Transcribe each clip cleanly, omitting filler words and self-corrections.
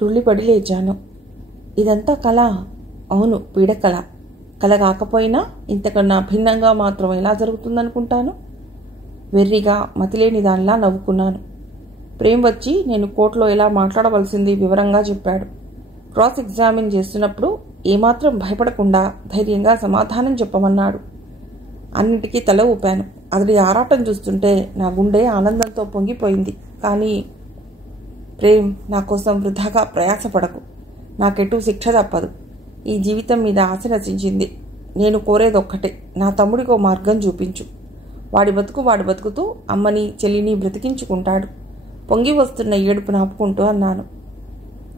తుళ్ళిపడి లేచాను. ఇదంతా కళ? అవును, పీడకళ. కళ కాకపోయినా ఇంతకన్నా భిన్నంగా మాత్రం ఎలా జరుగుతుందనుకుంటాను? వెర్రిగా మతిలేని దానిలా నవ్వుకున్నాను. ప్రేమ్ వచ్చి నేను కోర్టులో ఎలా మాట్లాడవలసింది వివరంగా చెప్పాడు. క్రాస్ ఎగ్జామిన్ చేస్తున్నప్పుడు ఏమాత్రం భయపడకుండా ధైర్యంగా సమాధానం చెప్పమన్నాడు. అన్నిటికీ తల ఊపాను. అతడి ఆరాటం చూస్తుంటే నా గుండె ఆనందంతో పొంగిపోయింది. కానీ ప్రేమ్, నా కోసం వృధాగా ప్రయాసపడకు. నాకెటూ శిక్ష తప్పదు. ఈ జీవితం మీద ఆశ నశించింది. నేను కోరేదొక్కటే, నా తమ్ముడికో మార్గం చూపించు. వాడి బతుకు వాడు బతుకుతూ అమ్మని చెల్లిని బ్రతికించుకుంటాడు. పొంగి వస్తున్న ఏడుపు నాపుకుంటూ అన్నాను.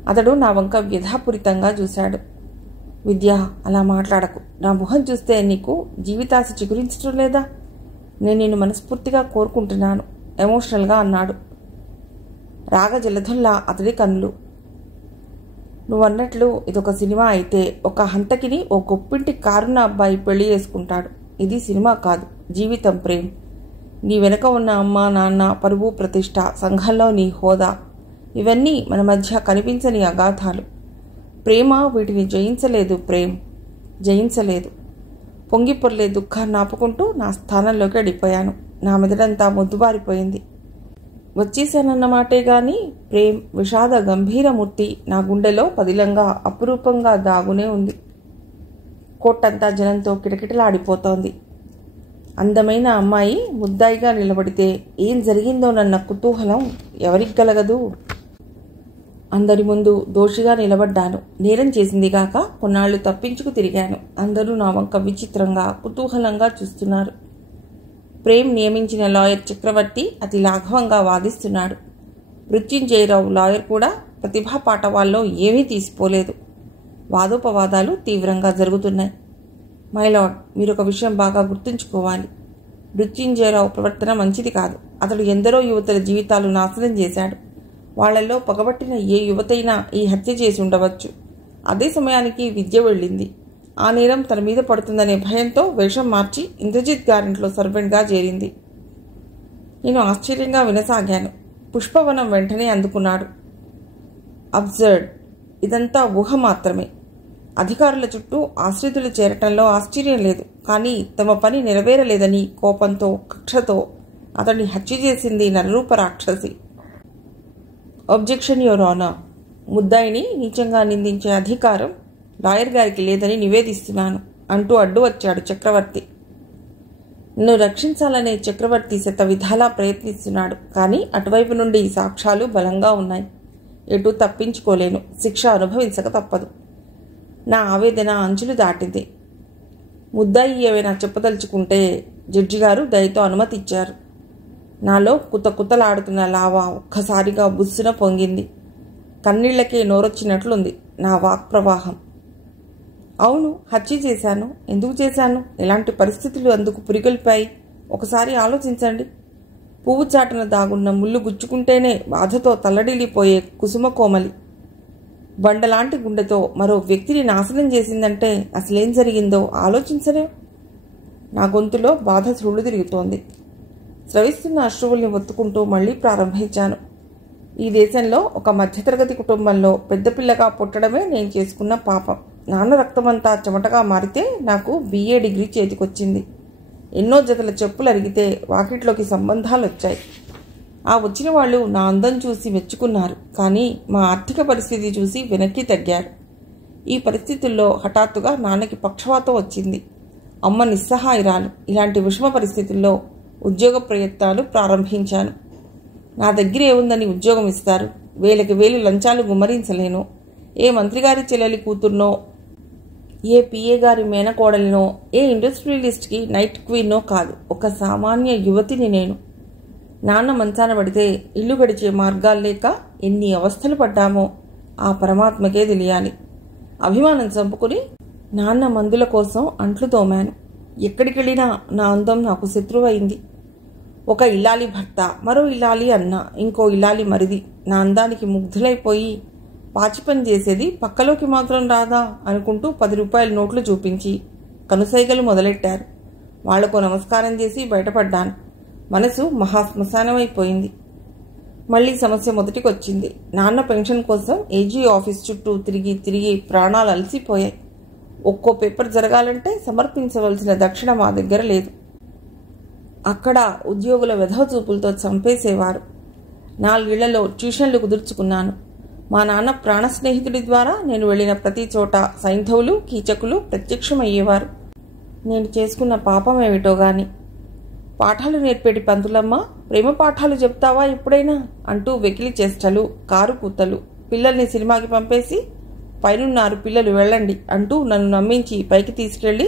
అతడు నా వంక వ్యధాపూరితంగా చూశాడు. విద్య, అలా మాట్లాడకు. నా మొహం చూస్తే నీకు జీవితాశ చిగురించడం లేదా? నేను నిన్ను మనస్ఫూర్తిగా కోరుకుంటున్నాను ఎమోషనల్గా అన్నాడు. రాగజలధుల్లా అతడి కన్నులు. నువ్వన్నట్లు ఇదొక సినిమా అయితే ఒక హంతకిని ఓ గొప్పింటి కారున్న అబ్బాయి పెళ్లి చేసుకుంటాడు. ఇది సినిమా కాదు, జీవితం. ప్రేమ్, నీ వెనక ఉన్న అమ్మ నాన్న, పరువు ప్రతిష్ట, సంఘంలో నీ హోదా, ఇవన్నీ మన మధ్య కనిపించని అగాధాలు. ప్రేమ వీటిని జయించలేదు. ప్రేమ్, జయించలేదు. పొంగిపొర్లే దుఃఖాన్ని ఆపుకుంటూ నా స్థానంలోకి వెళ్ళిపోయాను. నా మెదడంతా మొద్దుబారిపోయింది. వచ్చేసానన్నమాటే గాని ప్రేమ్ విషాద గంభీరమూర్తి నా గుండెలో పదిలంగా అపురూపంగా దాగునే ఉంది. కోట్టంతా జనంతో కిటకిటలాడిపోతోంది. అందమైన అమ్మాయి ముద్దాయిగా నిలబడితే ఏం జరిగిందోనన్న కుతూహలం ఎవరికి కలగదు? అందరి ముందు దోషిగా నిలబడ్డాను. నేరం చేసిందిగాక కొన్నాళ్లు తప్పించుకు తిరిగాను. అందరూ నా వంక విచిత్రంగా కుతూహలంగా చూస్తున్నారు. ప్రేమ్ నియమించిన లాయర్ చక్రవర్తి అతి లాఘవంగా వాదిస్తున్నాడు. మృత్యుంజయరావు లాయర్ కూడా ప్రతిభా పాటవాల్లో ఏమీ తీసిపోలేదు. వాదోపవాదాలు తీవ్రంగా జరుగుతున్నాయి. మైలార్డ్, మీరొక విషయం బాగా గుర్తుంచుకోవాలి. మృత్యుంజయరావు ప్రవర్తన మంచిది కాదు. అతడు ఎందరో యువతుల జీవితాలు నాశనం చేశాడు. వాళ్లలో పగబట్టిన ఏ యువతైనా ఈ హత్య చేసి ఉండవచ్చు. అదే సమయానికి విద్య వెళ్ళింది. ఆ నేరం తన మీద పడుతుందనే భయంతో వేషం మార్చి ఇంద్రజిత్ గారింట్లో సర్వెంట్గా చేరింది. నేను ఆశ్చర్యంగా వినసాగాను. పుష్పవనం వెంటనే అందుకున్నాడు. అబ్జర్డ్, ఇదంతా ఊహ మాత్రమే. అధికారుల చుట్టూ ఆశ్రితులు చేరటంలో ఆశ్చర్యం లేదు. కానీ తమ పని నెరవేరలేదని కోపంతో, కక్షతో అతన్ని హత్య చేసింది నరరూప రాక్షసి. Objection your honour. ముద్దాయిని నీచంగా నిందించే అధికారం లాయర్ గారికి లేదని నివేదిస్తున్నాను అంటూ అడ్డు వచ్చాడు చక్రవర్తి. నన్ను రక్షించాలనే చక్రవర్తి శత విధాలా ప్రయత్నిస్తున్నాడు. కానీ అటువైపు నుండి సాక్ష్యాలు బలంగా ఉన్నాయి. ఎటూ తప్పించుకోలేను. శిక్ష అనుభవించక తప్పదు. నా ఆవేదన అంచులు దాటింది. ముద్దాయి ఏమైనా చెప్పదలుచుకుంటే జడ్జి గారు దయతో అనుమతి ఇచ్చారు. నాలో కుతకుతలాడుతున్న లావా ఒక్కసారిగా బుస్సున పొంగింది. కన్నీళ్లకే నోరొచ్చినట్లుంది నా వాక్ ప్రవాహం. అవును, హత్య చేశాను. ఎందుకు చేశాను? ఎలాంటి పరిస్థితులు అందుకు పురిగొల్పాయి? ఒకసారి ఆలోచించండి. పువ్వు చాటున దాగున్న ముళ్ళు గుచ్చుకుంటేనే బాధతో తల్లడిల్లిపోయే కుసుమ కోమలి బండలాంటి గుండెతో మరో వ్యక్తిని నాశనం చేసిందంటే అసలేం జరిగిందో ఆలోచించరే? నా గొంతులో బాధ సుళ్ళు తిరుగుతోంది. స్రవిస్తున్న అశ్రువుల్ని ఒత్తుకుంటూ మళ్లీ ప్రారంభించాను. ఈ దేశంలో ఒక మధ్యతరగతి కుటుంబంలో పెద్ద పిల్లగా పుట్టడమే నేను చేసుకున్న పాపం. నాన్న రక్తమంతా చెమటగా మారితే నాకు BA డిగ్రీ చేతికొచ్చింది. ఎన్నో జతల చెప్పులు అరిగితే వాకిట్లోకి సంబంధాలు వచ్చాయి. ఆ వచ్చిన వాళ్ళు నా అందం చూసి మెచ్చుకున్నారు. కానీ మా ఆర్థిక పరిస్థితి చూసి వెనక్కి తగ్గారు. ఈ పరిస్థితుల్లో హఠాత్తుగా నాన్నకి పక్షవాతం వచ్చింది. అమ్మ నిస్సహాయురాలు. ఇలాంటి విషమ పరిస్థితుల్లో ఉద్యోగ ప్రయత్నాలు ప్రారంభించాను. నా దగ్గర ఏముందని ఉద్యోగం ఇస్తారు? వేలకి వేలు లంచాలు గుమ్మరించలేను. ఏ మంత్రిగారి చెల్లెలి కూతుర్నో, ఏ PA గారి మేనకోడలినో, ఏ ఇండస్ట్రియలిస్ట్కి నైట్ క్వీన్నో కాదు. ఒక సామాన్య యువతిని నేను. నాన్న మంచాన పడితే ఇల్లు గడిచే మార్గాలు లేక ఎన్ని అవస్థలు పడ్డామో ఆ పరమాత్మకే తెలియాలి. అభిమానం చంపుకుని నాన్న మందుల కోసం అంట్లు తోమాను. ఎక్కడికెళ్ళినా నా అందం నాకు శత్రువైంది. ఒక ఇల్లాలి భర్త, మరో ఇల్లాలి అన్న, ఇంకో ఇల్లాలి మరిది నా అందానికి ముగ్ధులైపోయి పాచిపని చేసేది పక్కలోకి మాత్రం రాదా అనుకుంటూ 10 రూపాయల నోట్లు చూపించి కనుసైగలు మొదలెట్టారు. వాళ్లకు నమస్కారం చేసి బయటపడ్డాను. మనసు మహాశ్మశానమైపోయింది. మళ్లీ సమస్య మొదటికి వచ్చింది. నాన్న పెన్షన్ కోసం ఏజీ ఆఫీస్ చుట్టూ తిరిగి తిరిగి ప్రాణాలు అలసిపోయాయి. ఒక్కో పేపర్ జరగాలంటే సమర్పించవలసిన దక్షిణ మా దగ్గర లేదు. అక్కడ ఉద్యోగుల వెధవ చూపులతో చంపేసేవారు. 4 ఏళ్లలో ట్యూషన్లు కుదుర్చుకున్నాను. మా నాన్న ప్రాణ స్నేహితుడి ద్వారా నేను వెళ్ళిన ప్రతి చోట సైంధవులు, కీచకులు ప్రత్యక్షమయ్యేవారు. నేను చేసుకున్న పాపమేమిటో గాని. పాఠాలు నేర్పేటి పంతులమ్మ, ప్రేమ పాఠాలు చెప్తావా ఎప్పుడైనా అంటూ వెకిలి చేష్టలు, కారు కూతలు, పిల్లల్ని సినిమాకి పంపేసి పైనున్నారు పిల్లలు వెళ్ళండి అంటూ నన్ను నమ్మించి పైకి తీసుకెళ్లి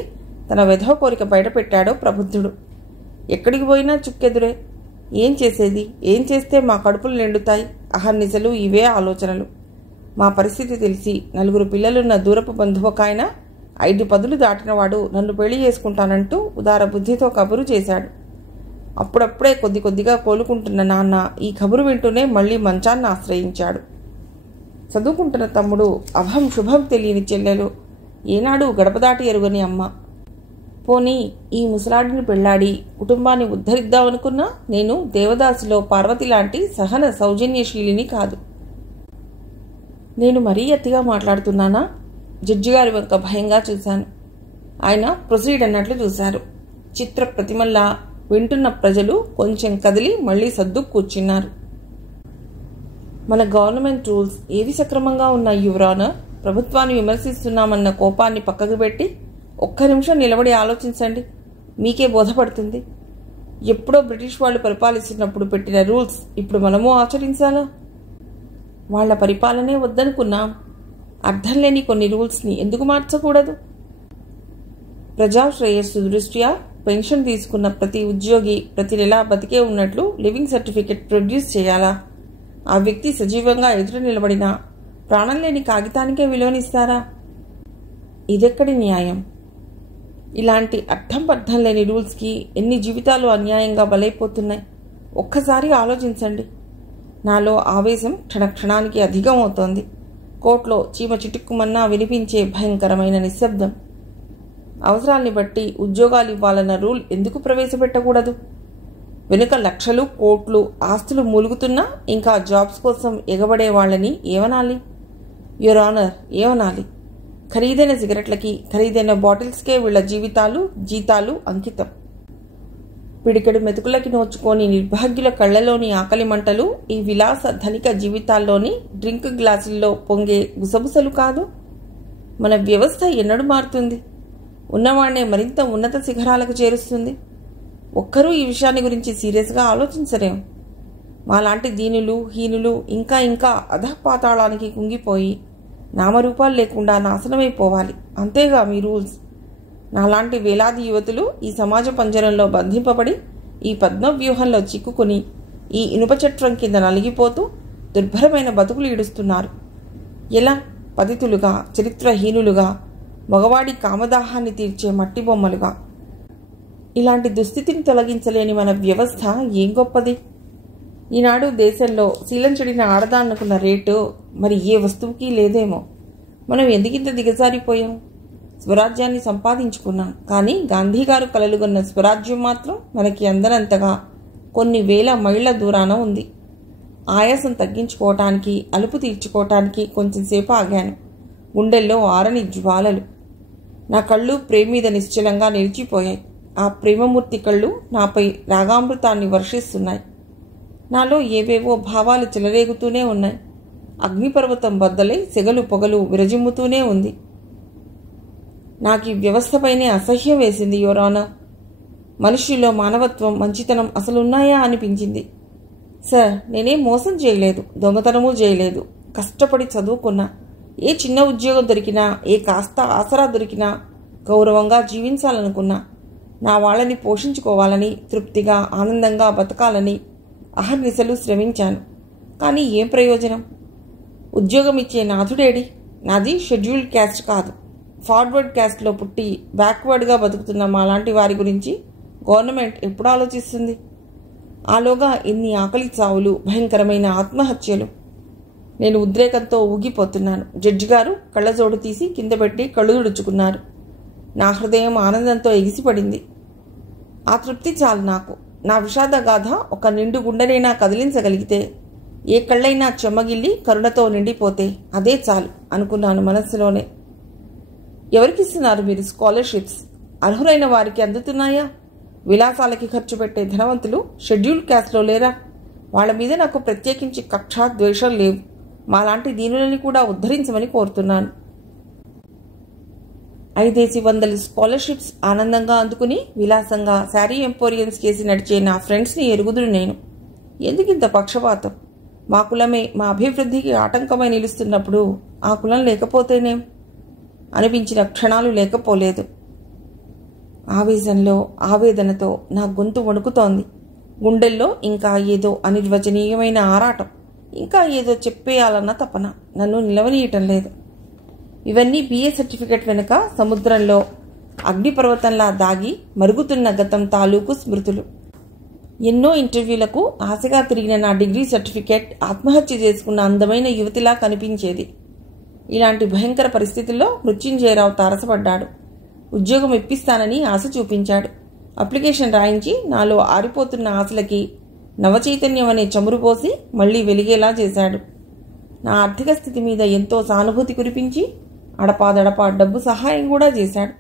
తన వెధవ కోరిక బయటపెట్టాడో ప్రబుద్ధుడు. ఎక్కడికి పోయినా చుక్కెదురే. ఏం చేసేది? ఏం చేస్తే మా కడుపులు నిండుతాయి? అహర్నిశలు ఇవే ఆలోచనలు. మా పరిస్థితి తెలిసి 4 పిల్లలున్న దూరపు బంధువకాయన 5 పదులు దాటినవాడు నన్ను పెళ్లి చేసుకుంటానంటూ ఉదార బుద్ధితో కబురు చేశాడు. అప్పుడప్పుడే కొద్ది కొద్దిగా కోలుకుంటున్న నాన్న ఈ కబురు వింటూనే మళ్లీ మంచాన్ని ఆశ్రయించాడు. చదువుకుంటున్న తమ్ముడు, అభం శుభం తెలియని చెల్లెలు, ఏనాడు గడపదాటి ఎరుగని అమ్మ. పోనీ ఈ ముసలాడిని పెళ్లాడి కుటుంబాన్ని ఉద్ధరిద్దామనుకున్నా నేను దేవదాసిలో పార్వతి లాంటి సహన సౌజన్యశీలిని కాదు. నేను మరీ అతిగా మాట్లాడుతున్నానా? జడ్జిగారి వంక భయంగా చూశాను. ఆయన ప్రొసీడ్ అన్నట్లు చూశారు. చిత్ర ప్రతిమల్లా వింటున్న ప్రజలు కొంచెం కదిలి మళ్లీ సర్దు కూర్చున్నారు. మన గవర్నమెంట్ రూల్స్ ఏవి సక్రమంగా ఉన్నాయి యువరాన? ప్రభుత్వాన్ని విమర్శిస్తున్నామన్న కోపాన్ని పక్కకు పెట్టి ఒక్క నిమిషం నిలబడి ఆలోచించండి. మీకే బోధపడుతుంది. ఎప్పుడో బ్రిటిష్ వాళ్ళు పరిపాలిస్తున్నప్పుడు పెట్టిన రూల్స్ ఇప్పుడు మనము ఆచరించాలా? వాళ్ల పరిపాలనే వద్దనుకున్నాం. అర్థం లేని కొన్ని రూల్స్ని ఎందుకు మార్చకూడదు? ప్రజా శ్రేయస్సు దృష్ట్యా పెన్షన్ తీసుకున్న ప్రతి ఉద్యోగి ప్రతి నెలా బతికే ఉన్నట్లు లివింగ్ సర్టిఫికెట్ ప్రొడ్యూస్ చేయాలా? ఆ వ్యక్తి సజీవంగా ఎదురు నిలబడినా ప్రాణం లేని కాగితానికే విలువనిస్తారా? ఇదెక్కడి న్యాయం? ఇలాంటి అర్థం లేని రూల్స్కి ఎన్ని జీవితాలు అన్యాయంగా బలైపోతున్నాయి. ఒక్కసారి ఆలోచించండి. నాలో ఆవేశం క్షణక్షణానికి అధికమవుతోంది. కోర్టులో చీమ చిటుక్కుమన్నా వినిపించే భయంకరమైన నిశ్శబ్దం. అవసరాల్ని బట్టి ఉద్యోగాలు ఇవ్వాలన్న రూల్ ఎందుకు ప్రవేశపెట్టకూడదు? వెనుక లక్షలు కోట్లు ఆస్తులు మూలుగుతున్నా ఇంకా జాబ్స్ కోసం ఎగబడే వాళ్ళని ఏమనాలి? యువర్ ఆనర్, ఏమనాలి? ఖరీదైన సిగరెట్లకి, ఖరీదైన బాటిల్స్కే వీళ్ల జీవితాలు, జీతాలు అంకితం. పిడికెడు మెతుకులకి నోచుకొని నిర్భాగ్యుల కళ్లలోని ఆకలి మంటలు ఈ విలాస ధనిక జీవితాల్లోని డ్రింక్ గ్లాసుల్లో పొంగే గుసగుసలు కాదు. మన వ్యవస్థ ఎన్నడూ మారుతుంది? ఉన్నవాళ్నే మరింత ఉన్నత శిఖరాలకు చేరుస్తుంది. ఒక్కరూ ఈ విషయాన్ని గురించి సీరియస్గా ఆలోచించరేం. మాలాంటి దీనులు, హీనులు ఇంకా ఇంకా అధఃపాతాళానికి కుంగిపోయి నామరూపాలు లేకుండా నాశనమైపోవాలి. అంతేగా మీ రూల్స్? నాలాంటి వేలాది యువతులు ఈ సమాజ పంజరంలో బంధింపబడి ఈ పద్మవ్యూహంలో చిక్కుకుని ఈ ఇనుప చట్రం కింద నలిగిపోతూ దుర్భరమైన బతుకులు ఈడుస్తున్నారు. ఎలా? పతితులుగా, చరిత్రహీనులుగా, మగవాడి కామదాహాన్ని తీర్చే మట్టి బొమ్మలుగా. ఇలాంటి దుస్థితిని తొలగించలేని మన వ్యవస్థ ఏం గొప్పది? ఈనాడు దేశంలో శీలం చెడిన ఆడదాన్నకున్న రేటు మరి ఏ వస్తువుకి లేదేమో. మనం ఎందుకింత దిగజారిపోయాం? స్వరాజ్యాన్ని సంపాదించుకున్నాం, కానీ గాంధీగారు కలలుగొన్న స్వరాజ్యం మాత్రం మనకి అందనంతగా కొన్ని వేల మైళ్ల దూరాన ఉంది. ఆయాసం తగ్గించుకోవటానికి, అలుపు తీర్చుకోవటానికి కొంచెంసేపు ఆగాను. గుండెల్లో ఆరని జ్వాలలు. నా కళ్ళు ప్రేమ మీద నిశ్చలంగా నిలిచిపోయాయి. ఆ ప్రేమమూర్తి కళ్ళు నాపై రాగామృతాన్ని వర్షిస్తున్నాయి. నాలో ఏవేవో భావాలు చెలరేగుతూనే ఉన్నాయి. అగ్నిపర్వతం బద్దలై సెగలు పొగలు విరజిమ్ముతూనే ఉంది. నాకు ఈ వ్యవస్థపైనే అసహ్యం వేసింది యువరానా. మనుషుల్లో మానవత్వం, మంచితనం అసలున్నాయా అనిపించింది. సార్, నేనేం మోసం చేయలేదు, దొంగతనమూ చేయలేదు. కష్టపడి చదువుకున్నా. ఏ చిన్న ఉద్యోగం దొరికినా, ఏ కాస్త ఆసరా దొరికినా గౌరవంగా జీవించాలనుకున్నా. నా వాళ్ళని పోషించుకోవాలని, తృప్తిగా ఆనందంగా బతకాలని అహర్నిశలు శ్రమించాను. కానీ ఏం ప్రయోజనం? ఉద్యోగం ఇచ్చే నాథుడేడి? నాది షెడ్యూల్డ్ క్యాస్ట్ కాదు, ఫార్వర్డ్ క్యాస్ట్లో పుట్టి బ్యాక్వర్డ్గా బతుకుతున్న మాలాంటి వారి గురించి గవర్నమెంట్ ఎప్పుడు ఆలోచిస్తుంది? ఆలోగా ఎన్ని ఆకలి చావులు, భయంకరమైన ఆత్మహత్యలు. నేను ఉద్రేకంతో ఊగిపోతున్నాను. జడ్జి గారు కళ్ళజోడు తీసి కింద పెట్టి కళ్ళు తుడుచుకున్నారు. నా హృదయం ఆనందంతో ఎగిసిపడింది. ఆ తృప్తి చాలు నాకు. నా విషాద గాథ ఒక నిండు గుండెనైనా కదిలించగలిగితే ఏ కళ్ళైనా చెమ్మగిల్లి కరుణతో నిండిపోతే అదే చాలు అనుకున్నాను మనస్సులోనే. ఎవరికిస్తున్నారు మీరు స్కాలర్షిప్స్? అర్హులైన వారికి అందుతున్నాయా? విలాసాలకి ఖర్చు పెట్టే ధనవంతులు షెడ్యూల్డ్ క్యాస్ట్లో లేరా? వాళ్ల మీద నాకు ప్రత్యేకించి కక్ష ద్వేషం లేవు. మాలాంటి దీనులని కూడా ఉద్ధరించమని కోరుతున్నాను. 500 స్కాలర్షిప్స్ ఆనందంగా అందుకుని విలాసంగా శారీ ఎంపోరియన్స్ చేసి నడిచే నా ఫ్రెండ్స్ని ఎరుగుదురు నేను. ఎందుకింత పక్షపాతం? మా కులమే మా అభివృద్ధికి ఆటంకమై నిలుస్తున్నప్పుడు ఆ కులం లేకపోతేనేం అనిపించిన క్షణాలు లేకపోలేదు. ఆవేశంలో ఆవేదనతో నా గొంతు వణుకుతోంది. గుండెల్లో ఇంకా ఏదో అనిర్వచనీయమైన ఆరాటం, ఇంకా ఏదో చెప్పేయాలన్న తపన నన్ను నిలవనీయటం లేదు. ఇవన్నీ BA సర్టిఫికెట్ వెనుక సముద్రంలో అగ్నిపర్వతంలా దాగి మరుగుతున్న గతం తాలూకు స్మృతులు. ఎన్నో ఇంటర్వ్యూలకు ఆశగా తిరిగిన నా డిగ్రీ సర్టిఫికెట్ ఆత్మహత్య చేసుకున్న అందమైన యువతిలా కనిపించేది. ఇలాంటి భయంకర పరిస్థితుల్లో మృత్యుంజయరావు తారసపడ్డాడు. ఉద్యోగం ఇప్పిస్తానని ఆశ చూపించాడు. అప్లికేషన్ రాయించి నాలో ఆరిపోతున్న ఆశలకి నవచైతన్యం అనే చమురు పోసి మళ్లీ వెలిగేలా చేశాడు. నా ఆర్థిక స్థితి మీద ఎంతో సానుభూతి కురిపించి అడపాదడపా డబ్బు సహాయం కూడా చేశాడు.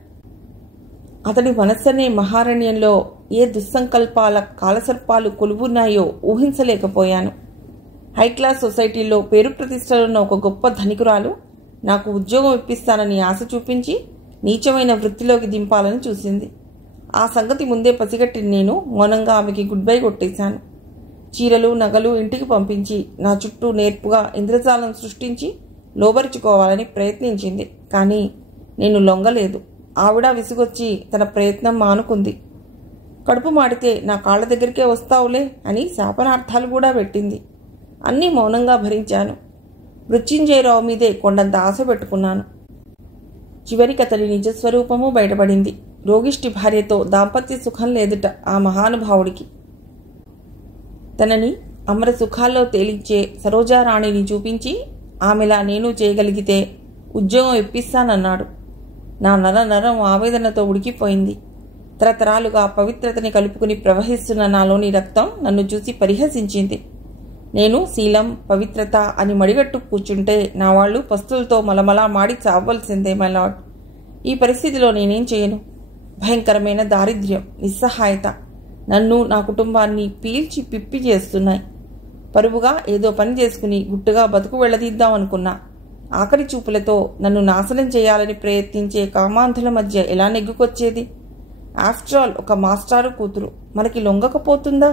అతడి మనస్సనే మహారణ్యంలో ఏ దుస్సంకల్పాల కాలసర్పాలు కొలువున్నాయో ఊహించలేకపోయాను. హైక్లాస్ సొసైటీలో పేరు ప్రతిష్టలున్న ఒక గొప్ప ధనికురాలు నాకు ఉద్యోగం ఇప్పిస్తానని ఆశ చూపించి నీచమైన వృత్తిలోకి దింపాలని చూసింది. ఆ సంగతి ముందే పసిగట్టిన నేను మౌనంగా ఆమెకి గుడ్ బై కొట్టేశాను. చీరలు నగలు ఇంటికి పంపించి నా చుట్టూ నేర్పుగా ఇంద్రజాలం సృష్టించి లోబరుచుకోవాలని ప్రయత్నించింది. కానీ నేను లొంగలేదు. ఆవిడ విసుగొచ్చి తన ప్రయత్నం మానుకుంది. కడుపు మాడితే నా కాళ్ల దగ్గరికే వస్తావులే అని శాపనార్థాలు కూడా పెట్టింది. అన్నీ మౌనంగా భరించాను. మృత్యుంజయరావు మీదే కొండంత ఆశ పెట్టుకున్నాను. చివరికి అతడి నిజస్వరూపము బయటపడింది. రోగిష్టి భార్యతో దాంపత్య సుఖం లేదుట ఆ మహానుభావుడికి. తనని అమర సుఖాల్లో తేలించే సరోజారాణిని చూపించి ఆమెలా నేను చేయగలిగితే ఉద్యోగం ఇప్పిస్తానన్నాడు. నా నరం ఆవేదనతో ఉడికిపోయింది. తరతరాలుగా పవిత్రతని కలుపుకుని ప్రవహిస్తున్న నాలోని రక్తం నన్ను చూసి పరిహసించింది. నేను శీలం పవిత్రత అని మడిగట్టు కూర్చుంటే నా వాళ్ళు పస్తులతో మలమలా మాడి చావవలసిందే మై లార్డ్. ఈ పరిస్థితిలో నేనేం చేయను? భయంకరమైన దారిద్ర్యం, నిస్సహాయత నన్ను నా కుటుంబాన్ని పీల్చి పిప్పి చేస్తున్నాయి. పరువుగా ఏదో పని చేసుకుని గుట్టుగా బతుకు వెళ్లదీద్దామనుకున్నా. ఆఖరి చూపులతో నన్ను నాశనం చేయాలని ప్రయత్నించే కామాంధుల మధ్య ఎలా నెగ్గుకొచ్చేది? ఆఫ్టర్ ఆల్ ఒక మాస్టారు కూతురు మనకి లొంగకపోతుందా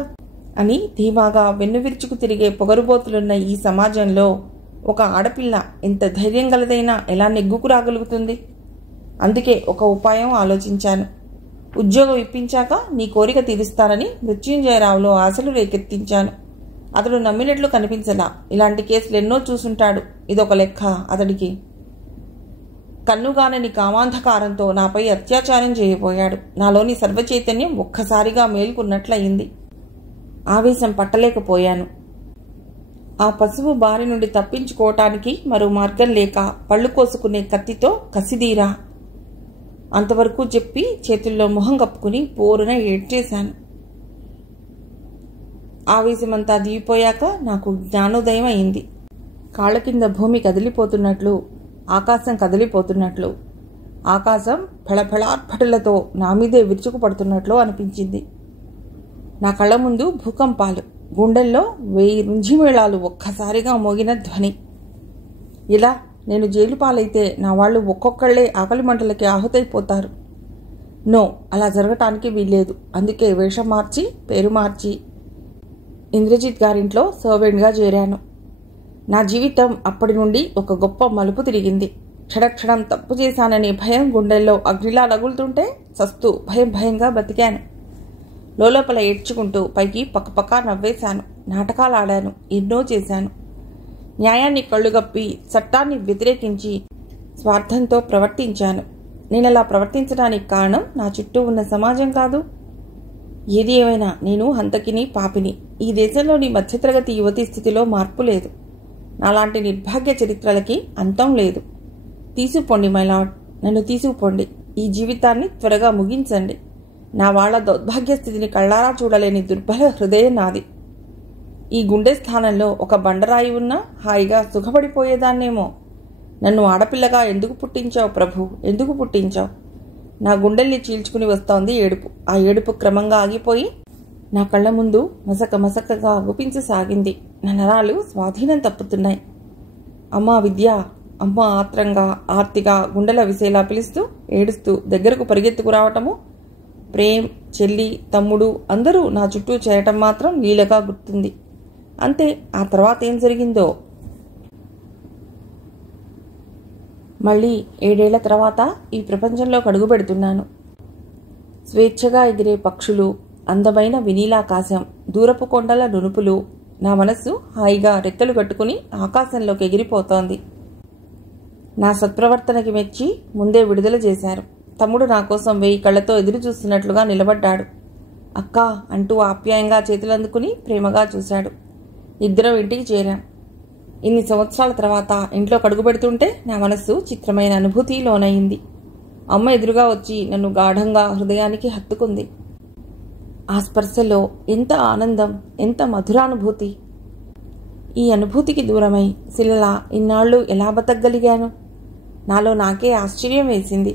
అని ధీమాగా వెన్నువిరుచుకు తిరిగే పొగరుబోతులున్న ఈ సమాజంలో ఒక ఆడపిల్ల ఎంత ధైర్యం గలదైనా ఎలా నెగ్గుకు రాగలుగుతుంది? అందుకే ఒక ఉపాయం ఆలోచించాను. ఉద్యోగం ఇప్పించాక నీ కోరిక తీరుస్తానని మృత్యుంజయరావులో ఆశలు రేకెత్తించాను. అతడు నమ్మినట్లు కనిపించలా. ఇలాంటి కేసులు ఎన్నో చూసుంటాడు. ఇదొక లెక్క అతడికి. కన్నుగానని కామాంధకారంతో నాపై అత్యాచారం చేయబోయాడు. నాలోని సర్వచైతన్యం ఒక్కసారిగా మేల్కొన్నట్లయింది. ఆవేశం పట్టలేకపోయాను. ఆ పశువు బారి నుండి తప్పించుకోవటానికి మరో మార్గం లేక పళ్ళు కోసుకునే కత్తితో కసిదీరా అంతవరకు చెప్పి చేతుల్లో మొహం కప్పుకుని పోరున ఏడ్చేశాను. ఆవేశమంతా దిగిపోయాక నాకు జ్ఞానోదయం అయింది. కాళ్ల కింద భూమి కదిలిపోతున్నట్లు, ఆకాశం కదిలిపోతున్నట్లు, ఆకాశం ఫళఫళార్భటులతో నా మీదే విరుచుకుపడుతున్నట్లు అనిపించింది. నా కళ్ళ ముందు భూకంపాలు, గుండెల్లో 1000 రుంజిమేళాలు ఒక్కసారిగా మోగిన ధ్వని. ఇలా నేను జైలు పాలైతే నా వాళ్ళు ఒక్కొక్కళ్లే ఆకలి మంటలకి ఆహుతైపోతారు. నో, అలా జరగటానికి వీల్లేదు. అందుకే వేషం మార్చి పేరు మార్చి ఇంద్రజిత్ గారింట్లో సర్వెంట్గా చేరాను. నా జీవితం అప్పటి నుండి ఒక గొప్ప మలుపు తిరిగింది. క్షణక్షణం తప్పు చేశాననే భయం గుండెల్లో అగ్నిలా రగులుతుంటే చస్తూ భయంగా బతికాను. లోపల ఏడ్చుకుంటూ పైకి పక్కపక్క నవ్వేశాను. నాటకాలాడాను, ఎన్నో చేశాను. న్యాయాన్ని కళ్ళుగప్పి చట్టాన్ని వ్యతిరేకించి స్వార్థంతో ప్రవర్తించాను. నేనలా ప్రవర్తించడానికి కారణం నా చుట్టూ ఉన్న సమాజం కాదు. ఏది ఏమైనా నేను హంతకిని, పాపిని. ఈ దేశంలోని మధ్యతరగతి యువతి స్థితిలో మార్పు లేదు. నాలాంటి నిర్భాగ్య చరిత్రలకి అంతం లేదు. తీసుకుపోండి మై లార్డ్, నన్ను తీసుకుపోండి. ఈ జీవితాన్ని త్వరగా ముగించండి. నా వాళ్ల దౌర్భాగ్య స్థితిని కళ్ళారా చూడలేని దుర్బల హృదయం నాది. ఈ గుండె స్థానంలో ఒక బండరాయి ఉన్నా హాయిగా సుఖపడిపోయేదాన్నేమో. నన్ను ఆడపిల్లగా ఎందుకు పుట్టించావు ప్రభు, ఎందుకు పుట్టించావు? నా గుండెల్ని చీల్చుకుని వస్తోంది ఏడుపు. ఆ ఏడుపు క్రమంగా ఆగిపోయి నా కళ్ళ ముందు మసకగా గుపించసాగింది. నా నరాలు స్వాధీనం తప్పుతున్నాయి. అమ్మా విద్య, అమ్మ ఆత్రంగా ఆర్తిగా గుండెల విసేలా పిలుస్తూ ఏడుస్తూ దగ్గరకు పరిగెత్తుకు రావటము, ప్రేమ్, చెల్లి, తమ్ముడు అందరూ నా చుట్టూ చేరటం మాత్రం లీలగా గుర్తుంది. అంతే. ఆ తర్వాత ఏం జరిగిందో. మళ్ళీ 7 ఏళ్ల తర్వాత ఈ ప్రపంచంలో అడుగు పెడుతున్నాను. స్వేచ్ఛగా ఎగిరే పక్షులు, అందమైన వినీలాకాశం, దూరపు కొండల నునుపులు. నా మనస్సు హాయిగా రెక్కలు కట్టుకుని ఆకాశంలోకి ఎగిరిపోతోంది. నా సత్ప్రవర్తనకి మెచ్చి ముందే విడుదల చేశారు. తమ్ముడు నా కోసం 1000 కళ్లతో ఎదురు చూస్తున్నట్లుగా నిలబడ్డాడు. అక్కా అంటూ ఆప్యాయంగా చేతులందుకుని ప్రేమగా చూశాడు. ఇద్దరం ఇంటికి చేరాం. ఇన్ని సంవత్సరాల తర్వాత ఇంట్లో అడుగు పెడుతుంటే నా మనస్సు చిత్రమైన అనుభూతి లోనయింది. అమ్మ ఎదురుగా వచ్చి నన్ను గాఢంగా హృదయానికి హత్తుకుంది. ఆ స్పర్శలో ఎంత ఆనందం, ఎంత మధురానుభూతి! ఈ అనుభూతికి దూరమై శిలలా ఇన్నాళ్ళు ఎలా బతకగలిగాను? నాలో నాకే ఆశ్చర్యం వేసింది.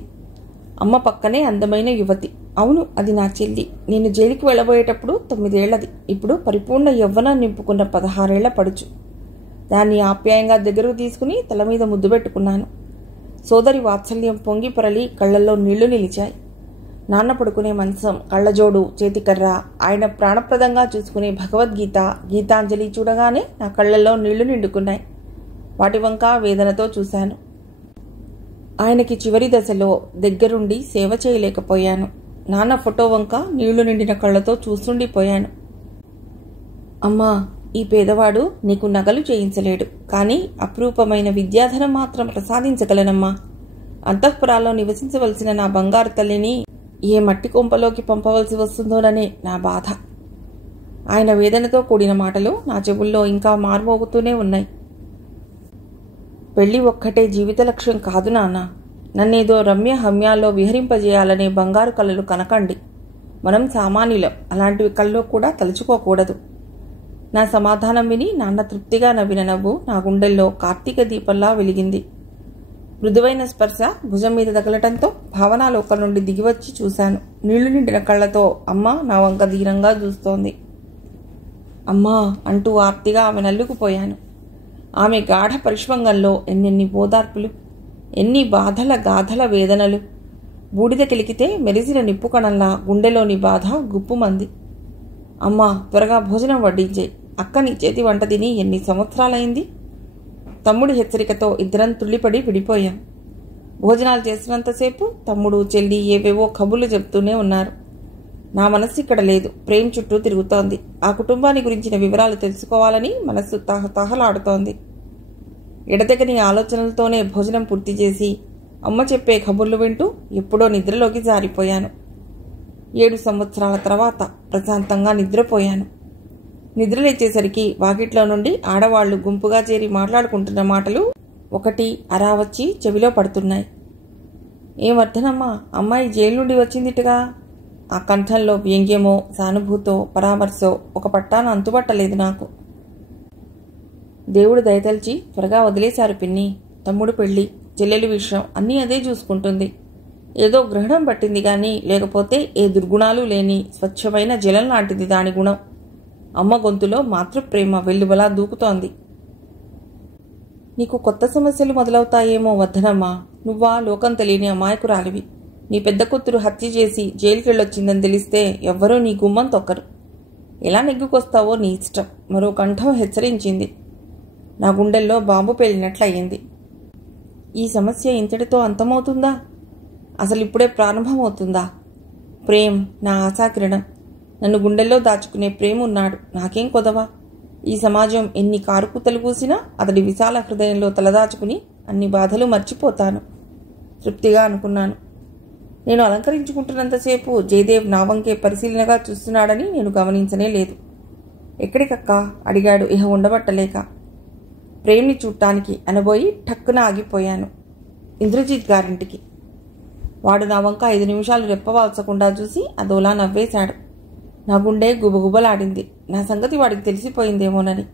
అమ్మ పక్కనే అందమైన యువతి. అవును, అది నా చెల్లి. నేను జైలుకి వెళ్ళబోయేటప్పుడు 9 ఏళ్లది. ఇప్పుడు పరిపూర్ణ యవ్వనం నింపుకున్న 16 ఏళ్ల పడుచు. దాన్ని ఆప్యాయంగా దగ్గరకు తీసుకుని తల మీద ముద్దు పెట్టుకున్నాను. సోదరి వాత్సల్యం పొంగి పొరలి కళ్లల్లో నీళ్లు నిలిచాయి. నాన్న పడుకునే మంచం, కళ్ళజోడు, చేతికర్ర, ఆయన ప్రాణప్రదంగా చూసుకునే భగవద్గీత, గీతాంజలి చూడగానే నా కళ్లల్లో నీళ్లు నిండుకున్నాయి. వాటి వంక వేదనతో చూశాను. ఆయనకి చివరి దశలో దగ్గరుండి సేవ చేయలేకపోయాను. నాన్న ఫోటో వంక నీళ్లు నిండిన కళ్లతో చూస్తుండిపోయాను. అమ్మా, ఈ పేదవాడు నీకు నగలు చేయించలేడు, కానీ అపురూపమైన విద్యాధనం మాత్రం ప్రసాదించగలనమ్మా. అంతఃపురాల్లో నివసించవలసిన నా బంగారు తల్లిని ఏ మట్టి కొంపలోకి పంపవలసి వస్తుందోననే నా బాధ. ఆయన వేదనతో కూడిన మాటలు నా చెవుల్లో ఇంకా మార్మోగుతూనే ఉన్నాయి. పెళ్లి ఒక్కటే జీవిత లక్ష్యం కాదు నాన్న. నన్నేదో రమ్య హమ్యాల్లో విహరింపజేయాలనే బంగారు కళలు కనకండి. మనం సామాన్యులం. అలాంటివి కల్లో కూడా తలుచుకోకూడదు. నా సమాధానం విని నాన్న తృప్తిగా నవ్విన నవ్వు నా గుండెల్లో కార్తీక దీపంలా వెలిగింది. మృదువైన స్పర్శ భుజం మీద తగలటంతో భావనాలోకం నుండి దిగివచ్చి చూశాను. నీళ్లు నిండిన కళ్లతో అమ్మ నా వంక ధీరంగా చూస్తోంది. అమ్మా అంటూ ఆర్తిగా ఆమె నల్లుకుపోయాను. ఆమె గాఢ పరిష్వంగంలో ఎన్నెన్ని ఓదార్పులు, ఎన్ని బాధల గాథల వేదనలు. బూడిద కెలికితే మెరిసిన నిప్పు కణంలా గుండెలోని బాధ గుప్పుమంది. అమ్మా, త్వరగా భోజనం వడ్డించే. అక్క నీ చేతి వంట తిని ఎన్ని సంవత్సరాలైంది? తమ్ముడి హెచ్చరికతో ఇద్దరం తుళ్ళిపడి విడిపోయాం. భోజనాలు చేసినంతసేపు తమ్ముడు, చెల్లి ఏవేవో కబుర్లు చెప్తూనే ఉన్నారు. నా మనస్సు ఇక్కడ లేదు, ప్రేమ్ చుట్టూ తిరుగుతోంది. ఆ కుటుంబాన్ని గురించిన వివరాలు తెలుసుకోవాలని మనస్సు తహతహలాడుతోంది. ఎడతెగని ఆలోచనలతోనే భోజనం పూర్తి చేసి అమ్మ చెప్పే కబుర్లు వింటూ ఎప్పుడో నిద్రలోకి జారిపోయాను. 7 సంవత్సరాల తర్వాత ప్రశాంతంగా నిద్రపోయాను. నిద్రలేచేసరికి వాకిట్లో నుండి ఆడవాళ్లు గుంపుగా చేరి మాట్లాడుకుంటున్న మాటలు ఒకటి అరా వచ్చి చెవిలో పడుతున్నాయి. ఏమర్థనమ్మా, అమ్మాయి జైలు నుండి వచ్చిందిటగా. ఆ కంఠంలో వ్యంగ్యమో సానుభూతో పరామర్శో ఒక పట్టాన అంతుపట్టలేదు నాకు. దేవుడు దయతల్చి త్వరగా వదిలేశారు పిన్ని. తమ్ముడు పెళ్లి, చెల్లెలి విషయం అన్నీ అదే చూసుకుంటుంది. ఏదో గ్రహణం పట్టింది గాని లేకపోతే ఏ దుర్గుణాలు లేని స్వచ్ఛమైన జలం లాంటిది దాని గుణం. అమ్మ గొంతులో మాతృప్రేమ వెల్లువలా దూకుతోంది. నీకు కొత్త సమస్యలు మొదలవుతాయేమో వద్దనమ్మా. నువ్వా లోకం తెలియని అమాయకురాలివి. నీ పెద్ద కూతురు హత్య చేసి జైలుకెళ్ళొచ్చిందని తెలిస్తే ఎవ్వరూ నీ గుమ్మం తొక్కరు. ఎలా నెగ్గుకొస్తావో నీ ఇష్టం, మరో కంఠం హెచ్చరించింది. నా గుండెల్లో బాంబు పేలినట్లయింది. ఈ సమస్య ఇంతటితో అంతమవుతుందా? అసలు ఇప్పుడే ప్రారంభమవుతుందా? ప్రేమ్ నా ఆశాకిరణం. నన్ను గుండెల్లో దాచుకునే ప్రేమ ఉన్నాడు. నాకేం కొదవా? ఈ సమాజం ఎన్ని కారుకూతలు కూసినా అతడి విశాల హృదయంలో తలదాచుకుని అన్ని బాధలు మర్చిపోతాను తృప్తిగా అనుకున్నాను. నేను అలంకరించుకుంటున్నంతసేపు జయదేవ్ నా వంకే పరిశీలనగా చూస్తున్నాడని నేను గమనించనే లేదు. ఎక్కడికక్కా అడిగాడు ఇహ ఉండబట్టలేక. ప్రేమ్ని చూడటానికి అనబోయి ఠక్కున ఆగిపోయాను. ఇంద్రజిత్ గారింటికి. వాడు నా వంక 5 నిమిషాలు రెప్పవాల్చకుండా చూసి అదోలా నవ్వేశాడు. నా గుండె గుబగుబలాడింది. నా సంగతి వాడికి తెలిసిపోయిందేమోనని.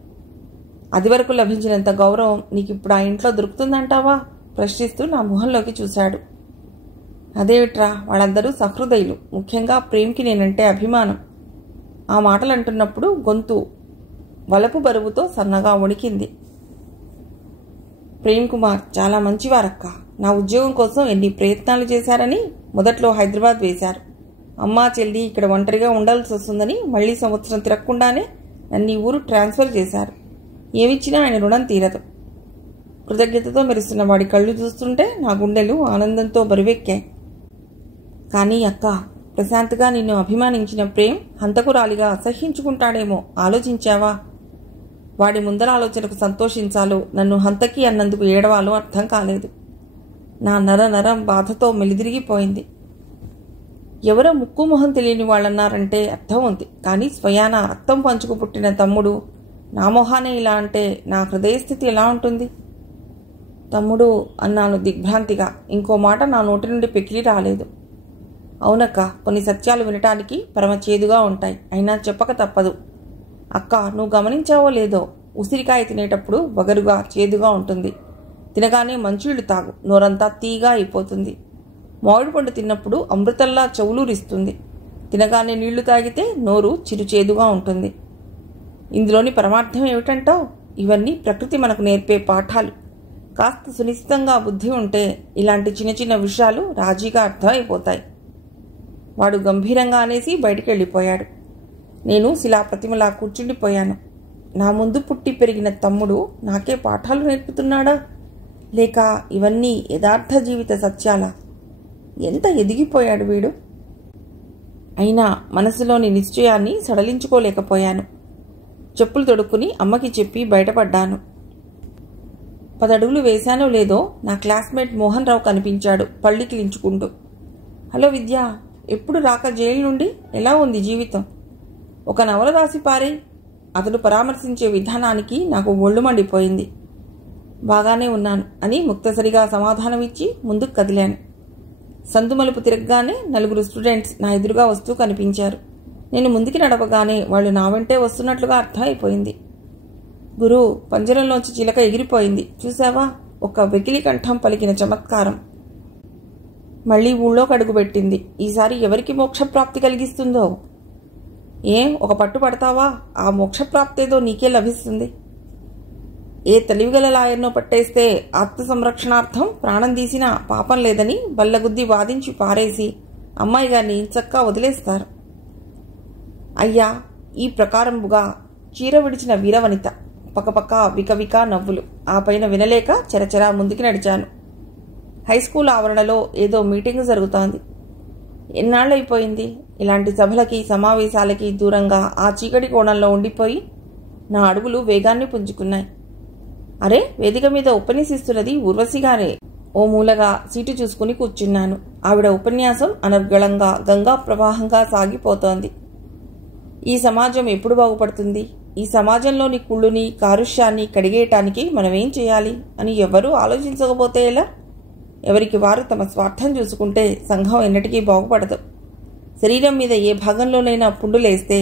అది వరకు లభించినంత గౌరవం నీకిప్పుడు ఆ ఇంట్లో దొరుకుతుందంటావా? ప్రశ్నిస్తూ నా మొహంలోకి చూశాడు. అదేమిట్రా, వాళ్ళందరూ సహృదయులు. ముఖ్యంగా ప్రేమ్కి నేనంటే అభిమానం. ఆ మాటలు అంటున్నప్పుడు గొంతు వలపు బరువుతో సన్నగా వణికింది. ప్రేమ్ కుమార్ చాలా మంచివారక్క. నా ఉద్యోగం కోసం ఎన్ని ప్రయత్నాలు చేశారని మొదట్లో హైదరాబాద్ వేశారు. అమ్మా చెల్లి ఇక్కడ ఒంటరిగా ఉండాల్సి వస్తుందని మళ్లీ సంవత్సరం తిరగకుండానే నన్ను ఈ ఊరు ట్రాన్స్ఫర్ చేశారు. ఏమిచ్చినా ఆయన రుణం తీరదు. కృతజ్ఞతతో మెరుస్తున్న వాడి కళ్ళు చూస్తుంటే నా గుండెలు ఆనందంతో బరువెక్కాయి. కానీ అక్క, ప్రశాంత్గా నిన్ను అభిమానించిన ప్రేమ్ హంతకురాలిగా అసహ్యించుకుంటాడేమో ఆలోచించావా? వాడి ముందర ఆలోచనకు సంతోషించాలో, నన్ను హంతకి అన్నందుకు ఏడవాలో అర్థం కాలేదు. నా నరం బాధతో మెలిదిరిగిపోయింది. ఎవరో ముక్కు మొహం తెలియని వాళ్ళన్నారంటే అర్థం ఉంది. కానీ స్వయాన రక్తం పంచుకు పుట్టిన తమ్ముడు నా మొహానే ఇలా అంటే నా హృదయస్థితి ఎలా ఉంటుంది? తమ్ముడు అన్నాను దిగ్భ్రాంతిగా. ఇంకో మాట నా నోటి నుండి పెకిలి రాలేదు. అవునక్క, కొన్ని సత్యాలు వినటానికి పరమ చేదుగా ఉంటాయి. అయినా చెప్పక తప్పదు. అక్క, నువ్వు గమనించావో లేదో, ఉసిరికాయ తినేటప్పుడు వగరుగా చేదుగా ఉంటుంది. తినగానే మంచినీళ్లు తాగు, నోరంతా తీగా అయిపోతుంది. మామిడి పండు తిన్నప్పుడు అమృతంలా చెవులూరిస్తుంది. తినగానే నీళ్లు తాగితే నోరు చిరుచేదుగా ఉంటుంది. ఇందులోని పరమార్థం ఏమిటంటావు? ఇవన్నీ ప్రకృతి మనకు నేర్పే పాఠాలు. కాస్త సునిశ్చితంగా బుద్ధి ఉంటే ఇలాంటి చిన్న చిన్న విషయాలు రాజీగా అర్థమైపోతాయి. వాడు గంభీరంగా అనేసి బయటికి వెళ్ళిపోయాడు. నేను శిలాప్రతిమలా కూర్చుండిపోయాను. నా ముందు పుట్టి పెరిగిన తమ్ముడు నాకే పాఠాలు నేర్పుతున్నాడా? లేక ఇవన్నీ యథార్థ జీవిత సత్యాలా? ఎంత ఎదిగిపోయాడు వీడు! అయినా మనసులోని నిశ్చయాన్ని సడలించుకోలేకపోయాను. చెప్పులు తొడుక్కుని అమ్మకి చెప్పి బయటపడ్డాను. 10 అడుగులు వేశానో లేదో నా క్లాస్మేట్ మోహన్ రావు కనిపించాడు పళ్ళికిలించుకుంటూ. హలో విద్య, ఎప్పుడు రాక జైలు నుండి? ఎలా ఉంది జీవితం? ఒక నవల రాసి పారే. అతడు పరామర్శించే విధానానికి నాకు ఒళ్ళు మండిపోయింది. బాగానే ఉన్నాను అని ముక్తసరిగా సమాధానమిచ్చి ముందుకు కదిలాను. సందుమలుపు తిరగగానే 4 స్టూడెంట్స్ నా ఎదురుగా వస్తూ కనిపించారు. నేను ముందుకి నడవగానే వాళ్ళు నా వెంటే వస్తున్నట్లుగా అర్థమైపోయింది. గురు, పంజరంలోంచి చిలక ఎగిరిపోయింది చూసావా? ఒక వెకిలి కంఠం పలికిన చమత్కారం. మళ్లీ ఊళ్ళోకి అడుగుపెట్టింది. ఈసారి ఎవరికి మోక్షప్రాప్తి కలిగిస్తుందో? ఒక పట్టు పడతావా? ఆ మోక్షప్రాప్తేదో నీకే లభిస్తుంది. ఏ తెలివిగల లాయర్నో పట్టేస్తే ఆత్మ సంరక్షణార్థం ప్రాణం తీసినా పాపం లేదని బల్లగుద్ది వాదించి పారేసి అమ్మాయి గారిని చక్కా వదిలేస్తారు. అయ్యా, ఈ ప్రకారంబుగా చీర విడిచిన వీరవనిత. పక్కపక్క వికవిక నవ్వులు. ఆ పైన వినలేక చెరచెరా ముందుకి నడిచాను. హైస్కూల్ ఆవరణలో ఏదో మీటింగు జరుగుతోంది. ఎన్నాళ్ళైపోయింది ఇలాంటి సభలకి సమావేశాలకి దూరంగా ఆ చీకటి కోణంలో ఉండిపోయి. నా అడుగులు వేగాన్ని పుంజుకున్నాయి. అరే, వేదిక మీద ఉపన్యసిస్తున్నది ఊర్వశిగారే. ఓ మూలగా సీటు చూసుకుని కూర్చున్నాను. ఆవిడ ఉపన్యాసం అనర్గళంగా గంగా ప్రవాహంగా సాగిపోతోంది. ఈ సమాజం ఎప్పుడు బాగుపడుతుంది? ఈ సమాజంలోని కుళ్ళుని కాలుష్యాన్ని కడిగేయటానికి మనమేం చేయాలి అని ఎవ్వరూ ఆలోచించకపోతే ఎలా? ఎవరికి వారు తమ స్వార్థం చూసుకుంటే సంఘం ఎన్నటికీ బాగుపడదు. శరీరం మీద ఏ భాగంలోనైనా పుండులేస్తే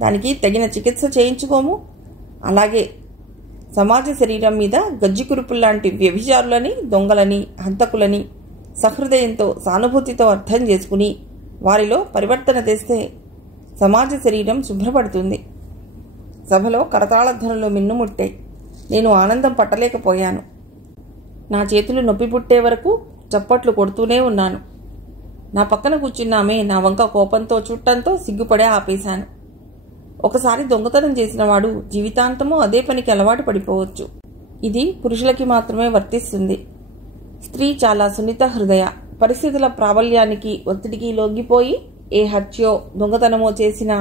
దానికి తగిన చికిత్స చేయించుకోము. అలాగే సమాజ శరీరం మీద గజ్జికురుపుల్లాంటి వ్యభిచారులని, దొంగలని, హంతకులని సహృదయంతో సానుభూతితో అర్థం చేసుకుని వారిలో పరివర్తన తెస్తే సమాజ శరీరం శుభ్రపడుతుంది. సభలో కరతాళధ్వనులు మిన్నుముట్టాయి. నేను ఆనందం పట్టలేకపోయాను. నా చేతులు నొప్పి పుట్టే వరకు చప్పట్లు కొడుతూనే ఉన్నాను. నా పక్కన కూర్చున్నామే నా వంక కోపంతో చుట్టంతో సిగ్గుపడే ఆపేశాను. ఒకసారి దొంగతనం చేసిన వాడు జీవితాంతమూ అదే పనికి అలవాటు పడిపోవచ్చు. ఇది పురుషులకి మాత్రమే వర్తిస్తుంది. స్త్రీ చాలా సున్నిత హృదయ. పరిస్థితుల ప్రాబల్యానికి, ఒత్తిడికి లొంగిపోయి ఏ హత్యో దొంగతనమో చేసినా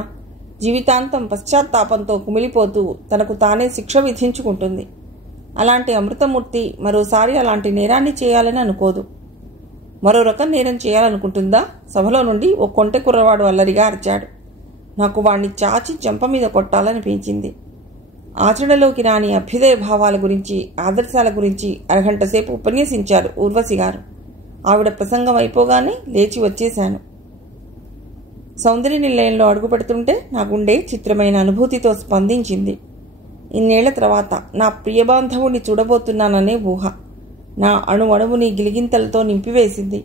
జీవితాంతం పశ్చాత్తాపంతో కుమిలిపోతూ తనకు తానే శిక్ష విధించుకుంటుంది. అలాంటి అమృతమూర్తి మరోసారి అలాంటి నేరాన్ని చేయాలని అనుకోదు. మరో రకం నేరం చేయాలనుకుంటుందా? సభలో నుండి ఓ కొంటె కుర్రవాడు అల్లరిగా అరిచాడు. నాకు వాణ్ణి చాచి చెంప మీద కొట్టాలనిపించింది. ఆచరణలోకి రాని అభ్యుదయ భావాల గురించి, ఆదర్శాల గురించి అరగంట సేపు ఉపన్యసించారు ఊర్వశి గారు. ఆవిడ ప్రసంగం అయిపోగానే లేచి వచ్చేశాను. సౌందర్య నిలయంలో అడుగుపెడుతుంటే నా గుండె చిత్రమైన అనుభూతితో స్పందించింది. ఇన్నేళ్ల తర్వాత నా ప్రియబాంధవుణ్ణి చూడబోతున్నాననే ఊహ నా అణువణువుని గిలిగింతలతో నింపివేసింది.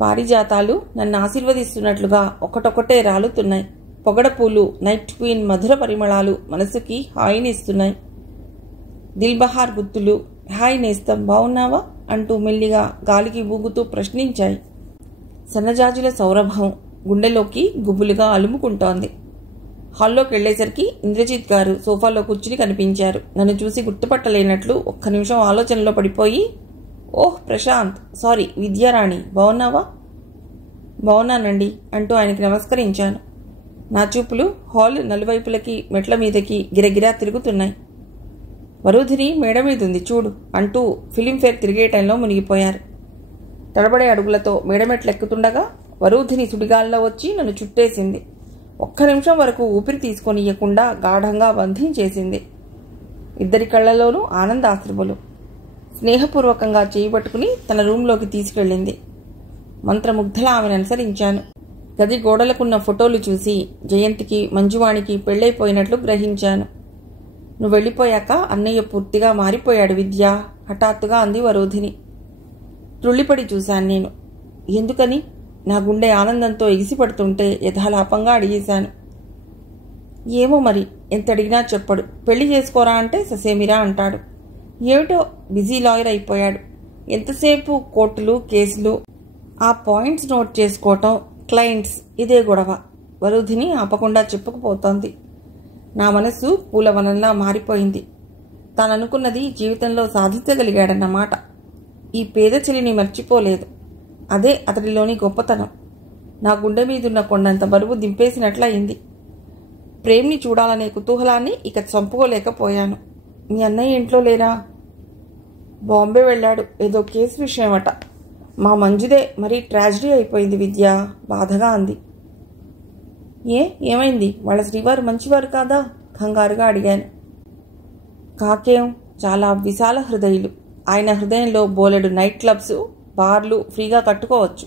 పారిజాతాలు నన్ను ఆశీర్వదిస్తున్నట్లుగా ఒకటొకటే రాలుతున్నాయి. పొగడపూలు, నైట్ క్వీన్ మధుర పరిమళాలు మనసుకి హాయినిస్తున్నాయి. దిల్బహార్ గుత్తులు, హాయ్ నేస్తం బావున్నావా అంటూ మెల్లిగా గాలికి ఊగుతూ ప్రశ్నించాయి. సన్నజాజుల సౌరభం గుండెలోకి గుబులుగా అలుముకుంటోంది. హాల్లోకి వెళ్లేసరికి ఇంద్రజిత్ గారు సోఫాలో కూర్చుని కనిపించారు. నన్ను చూసి గుర్తుపట్టలేనట్లు ఒక్క నిమిషం ఆలోచనలో పడిపోయి, ఓహ్ ప్రశాంత్, సారీ విద్యారాణి, బావున్నావా? బావున్నానండి అంటూ ఆయనకి నమస్కరించాను. నా చూపులు హాల్ నలువైపులకి మెట్ల మీదకి గిరగిరా తిరుగుతున్నాయి. వరుధిని మేడ మీదుంది చూడు అంటూ ఫిలింఫేర్ తిరిగే టైంలో మునిగిపోయారు. తడబడే అడుగులతో మేడమెట్లెక్కుతుండగా వరుధిని సుడిగాల్లో వచ్చి నన్ను చుట్టేసింది. ఒక్క నిమిషం వరకు ఊపిరి తీసుకొనియకుండా గాఢంగా బంధించేసింది. ఇద్దరి కళ్లలోనూ ఆనందాశ్రువులు. స్నేహపూర్వకంగా చేయబట్టుకుని తన రూంలోకి తీసుకెళ్ళింది. మంత్రముగ్ధలా ఆమెను అనుసరించాను. గది గోడలకున్న ఫోటోలు చూసి జయంతికి, మంజువాణికి పెళ్ళైపోయినట్లు గ్రహించాను. నువ్వు వెళ్ళిపోయాక అన్నయ్య పూర్తిగా మారిపోయాడు విద్య, హఠాత్తుగా అంది వరోధిని. త్రుళ్ళిపడి చూశాను నేను. ఎందుకని? నా గుండె ఆనందంతో ఎగిసిపడుతుంటే యథాలాపంగా అడిగేశాను. ఏమో మరి, ఎంత అడిగినా చెప్పడు. పెళ్లి చేసుకోరా అంటే ససేమిరా అంటాడు. ఏమిటో బిజీ లాయర్ అయిపోయాడు. ఎంతసేపు కోర్టులు, కేసులు, ఆ పాయింట్స్ నోట్ చేసుకోవటం, క్లయింట్స్, ఇదే గొడవ. వరుధిని ఆపకుండా చెప్పుకుపోతోంది. నా మనసు పూలవనంలా మారిపోయింది. తాననుకున్నది జీవితంలో సాధించగలిగాడన్నమాట. ఈ పేద చెలిని మర్చిపోలేదు. అదే అతడిలోని గొప్పతనం. నా గుండె మీదున్న కొండంత బరువు దింపేసినట్లయింది. ప్రేమ్ని చూడాలనే కుతూహలాన్ని ఇక చంపుకోలేకపోయాను. మీ అన్నయ్య ఇంట్లో లేరా? బాంబే వెళ్ళాడు. ఏదో కేసు విషయమట. మా మంజుదే మరీ ట్రాజడీ అయిపోయింది విద్య, బాధగా అంది. ఏమైంది? వాళ్ళ శ్రీవారు మంచివారు కాదా? కంగారుగా అడిగాను. కాకేం, చాలా విశాల హృదయులు. ఆయన హృదయంలో బోలెడు నైట్ క్లబ్స్, బార్లు ఫ్రీగా కట్టుకోవచ్చు.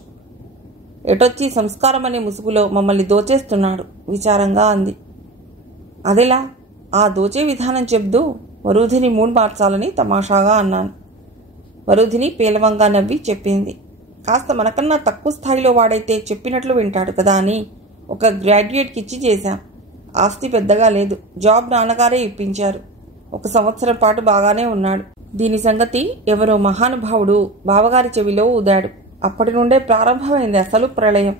ఎటొచ్చి సంస్కారం అనే ముసుగులో మమ్మల్ని దోచేస్తున్నాడు విచారంగా అంది. అదెలా? ఆ దోచే విధానం చెప్దు. వరుధిని మూడు మార్చాలని తమాషాగా అన్నాను. వరుధిని పేలవంగా నవ్వి చెప్పింది. కాస్త మనకన్నా తక్కువ స్థాయిలో వాడైతే చెప్పినట్లు వింటాడు కదా అని ఒక గ్రాడ్యుయేట్కి ఇచ్చి చేశాం. ఆస్తి పెద్దగా లేదు. జాబ్ నాన్నగారే ఇప్పించారు. 1 సంవత్సరం పాటు బాగానే ఉన్నాడు. దీని సంగతి ఎవరో మహానుభావుడు బావగారి చెవిలో ఊదాడు. అప్పటి నుండే ప్రారంభమైంది అసలు ప్రళయం.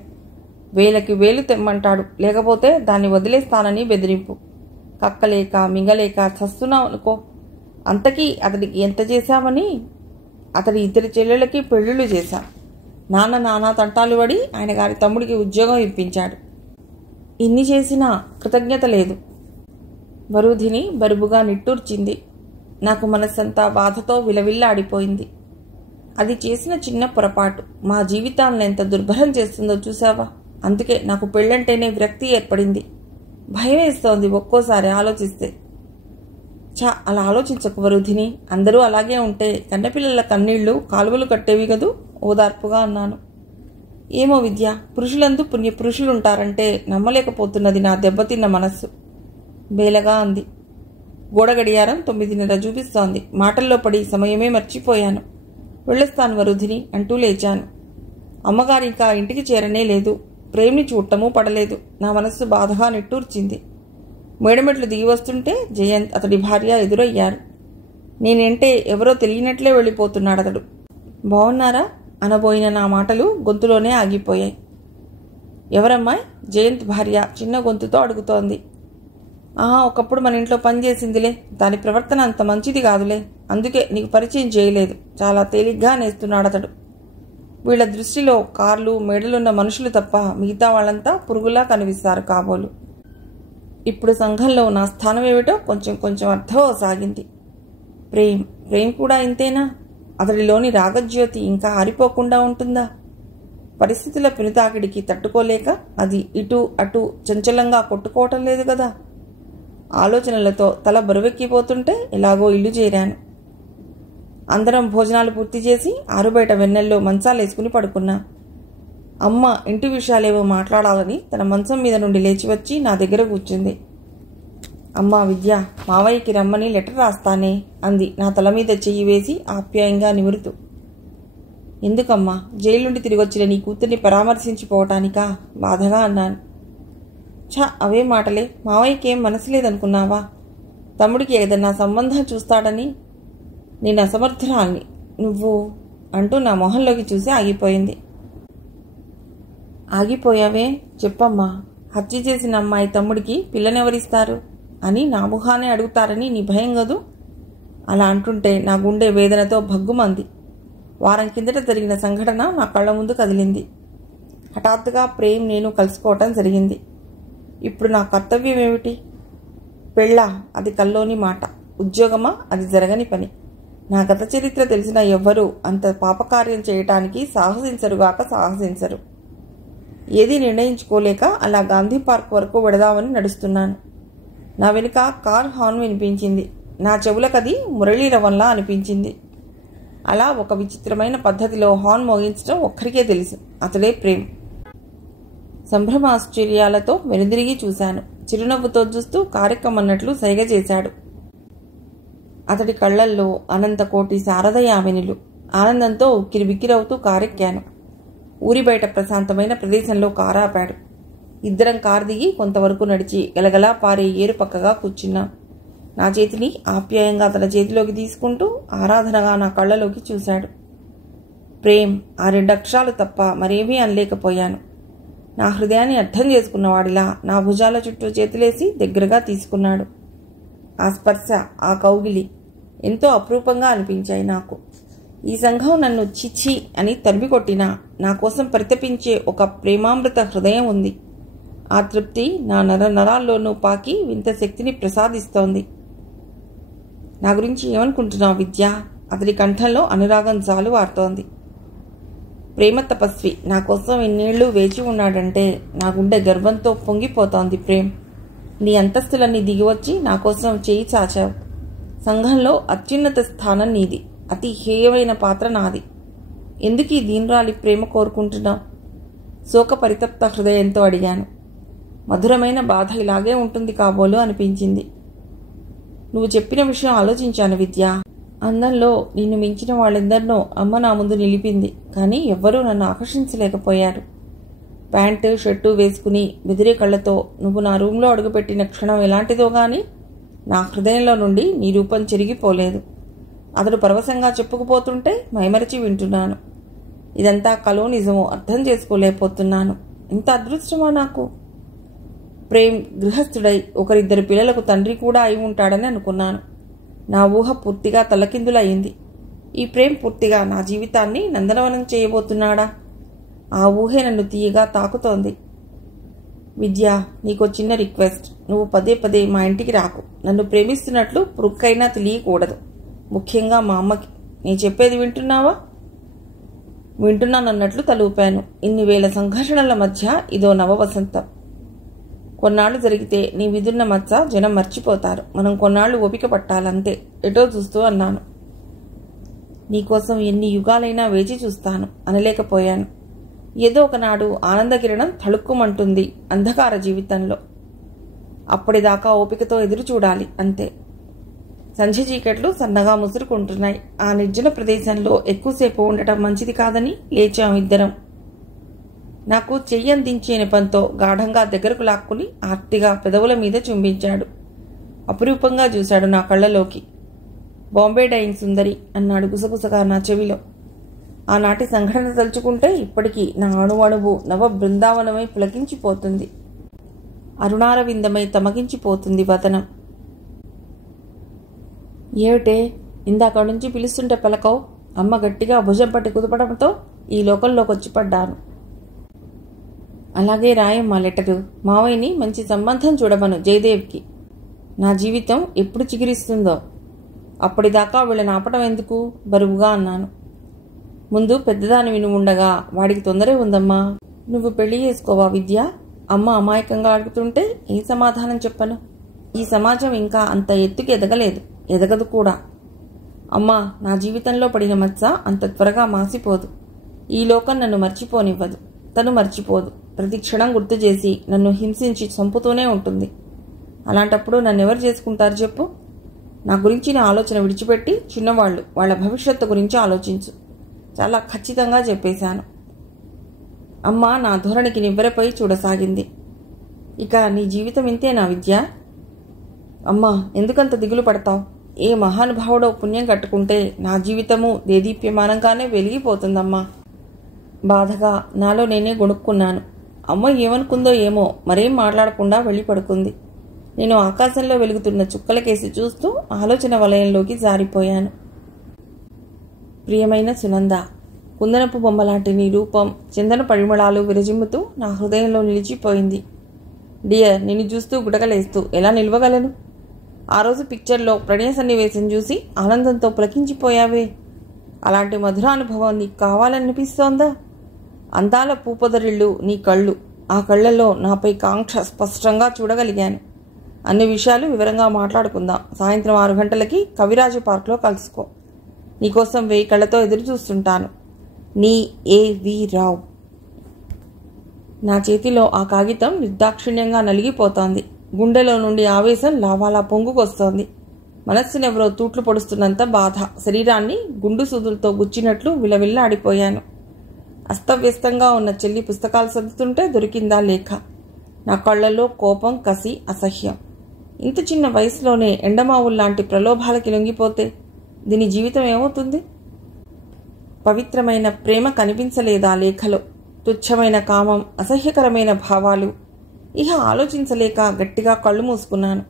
వేలకి వేలు తెమ్మంటాడు, లేకపోతే దాన్ని వదిలేస్తానని బెదిరింపు. కక్కలేక మింగలేక చస్తున్నాం అనుకో. అంతకీ అతడికి ఎంత చేశామని? అతడి 2 చెల్లెళ్ళకి పెళ్లిళ్ళు చేశాం. నాన్న తంటాలు పడి ఆయన గారి తమ్ముడికి ఉద్యోగం ఇప్పించాడు. ఇన్ని చేసినా కృతజ్ఞత లేదు. వరుధిని బరువుగా నిట్టూర్చింది. నాకు మనస్సంతా బాధతో విలవిల్లాడిపోయింది. అది చేసిన చిన్న పొరపాటు మా జీవితాలను ఎంత దుర్భరం చేస్తుందో చూసావా? అందుకే నాకు పెళ్ళంటేనే విరక్తి ఏర్పడింది. భయం వేస్తోంది ఒక్కోసారి ఆలోచిస్తే. అలా ఆలోచించకు వరుధిని. అందరూ అలాగే ఉంటే కన్నపిల్లల కన్నీళ్లు కాలువలు కట్టేవి కదూ, ఓదార్పుగా అన్నాను. ఏమో విద్య, పురుషులందు పుణ్య పురుషులుంటారంటే నమ్మలేకపోతున్నది నా దెబ్బతిన్న మనస్సు, బేలగా అంది. గోడ గడియారం 9:30 చూపిస్తోంది. మాటల్లో పడి సమయమే మర్చిపోయాను. వెళ్ళొస్తాను వరుధిని అంటూ లేచాను. అమ్మగారు ఇంకా ఇంటికి చేరనే లేదు. ప్రేమ్ని చూడటమూ పడలేదు. నా మనస్సు బాధగా నిట్టూర్చింది. మేడమెట్లు దిగి వస్తుంటే జయంత్, అతడి భార్య ఎదురయ్యారు. నేనంటే ఎవరో తెలియనట్లే వెళ్ళిపోతున్నాడు అతడు. బావున్నారా అనబోయిన నా మాటలు గొంతులోనే ఆగిపోయాయి. ఎవరమ్మాయి? జయంత్ భార్య చిన్న గొంతుతో అడుగుతోంది. ఒకప్పుడు మన ఇంట్లో పనిచేసిందిలే. దాని ప్రవర్తన అంత మంచిది కాదులే. అందుకే నీకు పరిచయం చేయలేదు. చాలా తేలిగ్గా నేస్తున్నాడు అతడు. వీళ్ల దృష్టిలో కార్లు, మేడలున్న మనుషులు తప్ప మిగతా వాళ్ళంతా పురుగులా కనిపిస్తారు కాబోలు. ఇప్పుడు సంఘంలో నా స్థానం ఏమిటో కొంచెం కొంచెం అర్థం సాగింది. ప్రేమ్ కూడా ఇంతేనా? అతడిలోని రాగజ్యోతి ఇంకా ఆరిపోకుండా ఉంటుందా? పరిస్థితుల పెనుతాకిడికి తట్టుకోలేక అది ఇటు అటు చంచలంగా కొట్టుకోవటం లేదు కదా. ఆలోచనలతో తల బరువెక్కిపోతుంటే ఎలాగో ఇల్లు చేరాను. అందరం భోజనాలు పూర్తి చేసి ఆరుబయట వెన్నెల్లో మంచాలేసుకుని పడుకున్నాం. అమ్మ ఇంటి విషయాలేవో మాట్లాడాలని తన మంచం మీద నుండి లేచి వచ్చి నా దగ్గర కూర్చుంది. అమ్మా విద్య, మావయ్యకి రమ్మని లెటర్ రాస్తానే అంది నా తల మీద చెయ్యి వేసి ఆప్యాయంగా నిమురుతూ. ఎందుకమ్మా? జైలు నుండి తిరిగొచ్చిన నీ కూతుర్ని పరామర్శించిపోవటానికా? బాధగా అన్నాను. అవే మాటలే. మావయ్యకేం మనసు లేదనుకున్నావా? తమ్ముడికి ఏదన్నా సంబంధం చూస్తాడని. నేను అసమర్థురాల్ని. నువ్వు అంటూ నా మొహంలోకి చూసి ఆగిపోయింది. ఆగిపోయావే? చెప్పమ్మా. హత్య చేసిన అమ్మాయి తమ్ముడికి పిల్లనెవరిస్తారు అని నా ముఖానే అడుగుతారని నీ భయం కదూ? అలా అంటుంటే నా గుండె వేదనతో భగ్గుమంది. వారం కిందట జరిగిన సంఘటన నా కళ్ళ ముందు కదిలింది. హఠాత్తుగా ప్రేమ్ నేను కలుసుకోవటం జరిగింది. ఇప్పుడు నా కర్తవ్యం ఏమిటి? పెళ్ళా? అది కల్లోని మాట. ఉద్యోగమా? అది జరగని పని. నా గత చరిత్ర తెలిసిన ఎవ్వరూ అంత పాపకార్యం చేయటానికి సాహసించరు. ఏదీ నిర్ణయించుకోలేక అలా గాంధీ పార్క్ వరకు వెడదామని నడుస్తున్నాను. నా వెనుక కార్ హార్న్ వినిపించింది. నా చెవులకది మురళీరవంలా అనిపించింది. అలా ఒక విచిత్రమైన పద్ధతిలో హార్న్ మోగించడం ఒక్కరికే తెలుసు. అతడే ప్రేమ్. సంభ్రమాశ్చర్యాలతో వెనుదిరిగి చూశాను. చిరునవ్వుతో చూస్తూ కారెక్కమన్నట్లు సైగ చేశాడు. అతడి కళ్లల్లో అనంత కోటి శారదయామినులు. ఆనందంతో ఉక్కిరిబిక్కిరవుతూ కారెక్కాను. ఊరి బయట ప్రశాంతమైన ప్రదేశంలో కారాపాడు. ఇద్దరం కారు దిగి కొంతవరకు నడిచి గలగలా పారే ఏరు పక్కగా కూర్చున్నాం. నా చేతిని ఆప్యాయంగా తన చేతిలోకి తీసుకుంటూ ఆరాధనగా నా కళ్ళలోకి చూశాడు. ప్రేమ్, ఆ 2 అక్షరాలు తప్ప మరేమీ అనలేకపోయాను. నా హృదయాన్ని అర్థం చేసుకున్నవాడిలా నా భుజాల చుట్టూ చేతులేసి దగ్గరగా తీసుకున్నాడు. ఆ స్పర్శ, ఆ కౌగిలి ఎంతో అపురూపంగా అనిపించాయి నాకు. ఈ సంఘం నన్ను చిచ్చి అని తరిమికొట్టినా నా కోసం పరితపించే ఒక ప్రేమామృత హృదయం ఉంది. ఆ తృప్తి నా నరాల్లోనూ పాకి వింత శక్తిని ప్రసాదిస్తోంది. నా గురించి ఏమనుకుంటున్నావు విద్య? అతడి కంఠంలో అనురాగం జాలువారుతోంది. ప్రేమ తపస్వి నా కోసం ఎన్నేళ్లు వేచి ఉన్నాడంటే నా గుండె గర్వంతో పొంగిపోతోంది. ప్రేమ్, నీ అంతస్తులన్నీ దిగివచ్చి నా కోసం చేయి చాచావు. సంఘంలో అత్యున్నత స్థానం నీది, అతి హేయమైన పాత్ర నాది. ఎందుకు ఈ దీనురాలి ప్రేమ కోరుకుంటున్నావు? శోక పరితప్త హృదయంతో అడిగాను. మధురమైన బాధ ఇలాగే ఉంటుంది కాబోలు అనిపించింది. నువ్వు చెప్పిన విషయం ఆలోచించాను విద్య. అందంలో నిన్ను మించిన వాళ్ళెందరినో అమ్మ నా ముందు నిలిపింది. కానీ ఎవ్వరూ నన్ను ఆకర్షించలేకపోయారు. ప్యాంటు షర్టు వేసుకుని బెదిరే కళ్ళతో నువ్వు నా రూంలో అడుగుపెట్టిన క్షణం ఎలాంటిదో గాని నా హృదయంలో నుండి నీ రూపం చెరిగిపోలేదు. అతడు పరవశంగా చెప్పుకుపోతుంటే మైమరచి వింటున్నాను. ఇదంతా కలో నిజమో అర్థం చేసుకోలేకపోతున్నాను. ఇంత అదృష్టమా నాకు? ప్రేమ్ గృహస్థుడై 1-2 పిల్లలకు తండ్రి కూడా అయి ఉంటాడని అనుకున్నాను. నా ఊహ పూర్తిగా తలకిందులయ్యింది. ఈ ప్రేమ్ పూర్తిగా నా జీవితాన్ని నందనవనం చేయబోతున్నాడా? ఆ ఊహే నన్ను తీయగా తాకుతోంది. విద్య, నీకో చిన్న రిక్వెస్ట్. నువ్వు పదే పదే మా ఇంటికి రాకు. నన్ను ప్రేమిస్తున్నట్లు పురుక్కైనా తెలియకూడదు. ముఖ్యంగా మా అమ్మకి. నీ చెప్పేది వింటున్నావా? వింటున్నానన్నట్లు తలూపాను. ఇన్ని వేల సంఘర్షణల మధ్య ఇదో నవవసంతం. కొన్నాళ్లు జరిగితే నీ విదున్న మచ్చ జనం మర్చిపోతారు. మనం కొన్నాళ్లు ఓపిక పట్టాలంతే. ఎటో చూస్తూ అన్నాను. నీకోసం ఎన్ని యుగాలైనా వేచి చూస్తాను అనలేకపోయాను. ఏదో ఒకనాడు ఆనందకిరణం తళుక్కుమంటుంది అంధకార జీవితంలో. అప్పటిదాకా ఓపికతో ఎదురు చూడాలి అంతే. సంధ్య చీకట్లు సన్నగా ముసురుకుంటున్నాయి. ఆ నిర్జన ప్రదేశంలో ఎక్కువసేపు ఉండటం మంచిది కాదని లేచాం ఇద్దరం. నాకు చెయ్యి అందించే నెపంతో గాఢంగా దగ్గరకు లాక్కుని ఆర్తిగా పెదవుల మీద చుంబించాడు. అపురూపంగా చూశాడు నా కళ్ళలోకి. బాంబే డైయింగ్ సుందరి అన్నాడు గుసగుసగా నా చెవిలో. ఆనాటి సంఘటన తలుచుకుంటే ఇప్పటికీ నా అణువణువు నవ బృందావనమై పులకించిపోతుంది. అరుణారవిందమై తమకించిపోతుంది వదనం. ఏమిటే ఇందాక నుంచి పిలుస్తుంటే పలకవు? అమ్మ గట్టిగా భుజం పట్టి కుదపడంతో ఈ లోకంలోకి వచ్చి పడ్డాను. అలాగే రాయమ్మా లెటరు. మావయ్యని మంచి సంబంధం చూడమను జయదేవ్కి. నా జీవితం ఎప్పుడు చిగురిస్తుందో. అప్పటిదాకా వీళ్ళని ఆపటం ఎందుకు? బరువుగా అన్నాను. ముందు పెద్దదాని నువ్వు ఉండగా వాడికి తొందరే ఉందమ్మా. నువ్వు పెళ్లి చేసుకోవా విద్య? అమ్మ అమాయకంగా అడుగుతుంటే ఏ సమాధానం చెప్పను? ఈ సమాజం ఇంకా అంత ఎత్తుకి ఎదగలేదు, ఎదగదు కూడా. అమ్మా, నా జీవితంలో పడిన మచ్చ అంత త్వరగా మాసిపోదు. ఈ లోకం నన్ను మర్చిపోనివ్వదు. తను మర్చిపోదు. ప్రతి క్షణం గుర్తు చేసి నన్ను హింసించి చంపుతూనే ఉంటుంది. అలాంటప్పుడు నన్నెవరు చేసుకుంటారు చెప్పు? నా గురించిన ఆలోచన విడిచిపెట్టి చిన్నవాళ్ళు వాళ్ళ భవిష్యత్తు గురించి ఆలోచించు. చాలా ఖచ్చితంగా చెప్పేశాను. అమ్మ నా ధోరణికి నివ్వెరపై చూడసాగింది. ఇక నీ జీవితం ఇంతేనా విద్య? అమ్మా, ఎందుకంత దిగులు పడతావు? ఏ మహానుభావుడో పుణ్యం కట్టుకుంటే నా జీవితము దేదీప్యమానంగానే వెలిగిపోతుందమ్మా. బాధగా నాలో నేనే గొణుక్కున్నాను. అమ్మ ఏమనుకుందో ఏమో మరేం మాట్లాడకుండా వెళ్ళి పడుకుంది. నేను ఆకాశంలో వెలుగుతున్న చుక్కలకేసి చూస్తూ ఆలోచన వలయంలోకి జారిపోయాను. ప్రియమైన సునంద, కుందనపు బొమ్మలాంటి నీ రూపం చందన పరిమళాలు విరజిమ్ముతూ నా హృదయంలో నిలిచిపోయింది. డియర్, నిన్ను చూస్తూ గుటకలేస్తూ ఎలా నిలవగలను? ఆ రోజు పిక్చర్లో ప్రణయ సన్నివేశం చూసి ఆనందంతో పులకించిపోయావే. అలాంటి మధురానుభవం నీకు కావాలనిపిస్తోందా? అందాల పూపొదరిళ్ళు నీ కళ్ళు. ఆ కళ్ళల్లో నాపై కాంక్ష స్పష్టంగా చూడగలిగాను. అన్ని విషయాలు వివరంగా మాట్లాడుకుందాం. సాయంత్రం 6 గంటలకి కవిరాజు పార్క్లో కలుసుకో. నీకోసం 1000 కళ్ళతో ఎదురు చూస్తుంటాను. నీ A.V. రావు. నా చేతిలో ఆ కాగితం నిర్దాక్షిణ్యంగా నలిగిపోతోంది. గుండెలో నుండి ఆవేశం లావాలా పొంగుకొస్తోంది. మనస్సునెవరో తూట్లు పొడుస్తున్నంత బాధ. శరీరాన్ని గుండు సూదులతో గుచ్చినట్లు విలవిల్లాడిపోయాను. అస్తవ్యస్తంగా ఉన్న చెల్లి పుస్తకాలు సర్దుతుంటే దొరికిందా లేఖ. నా కళ్లలో కోపం, కసి, అసహ్యం. ఇంత చిన్న వయసులోనే ఎండమావుల్లాంటి ప్రలోభాలకి లొంగిపోతే దీని జీవితం ఏమవుతుంది? పవిత్రమైన ప్రేమ కనిపించలేదా లేఖలో? తుచ్చమైన కామం, అసహ్యకరమైన భావాలు. ఇహ ఆలోచించలేక గట్టిగా కళ్ళు మూసుకున్నాను.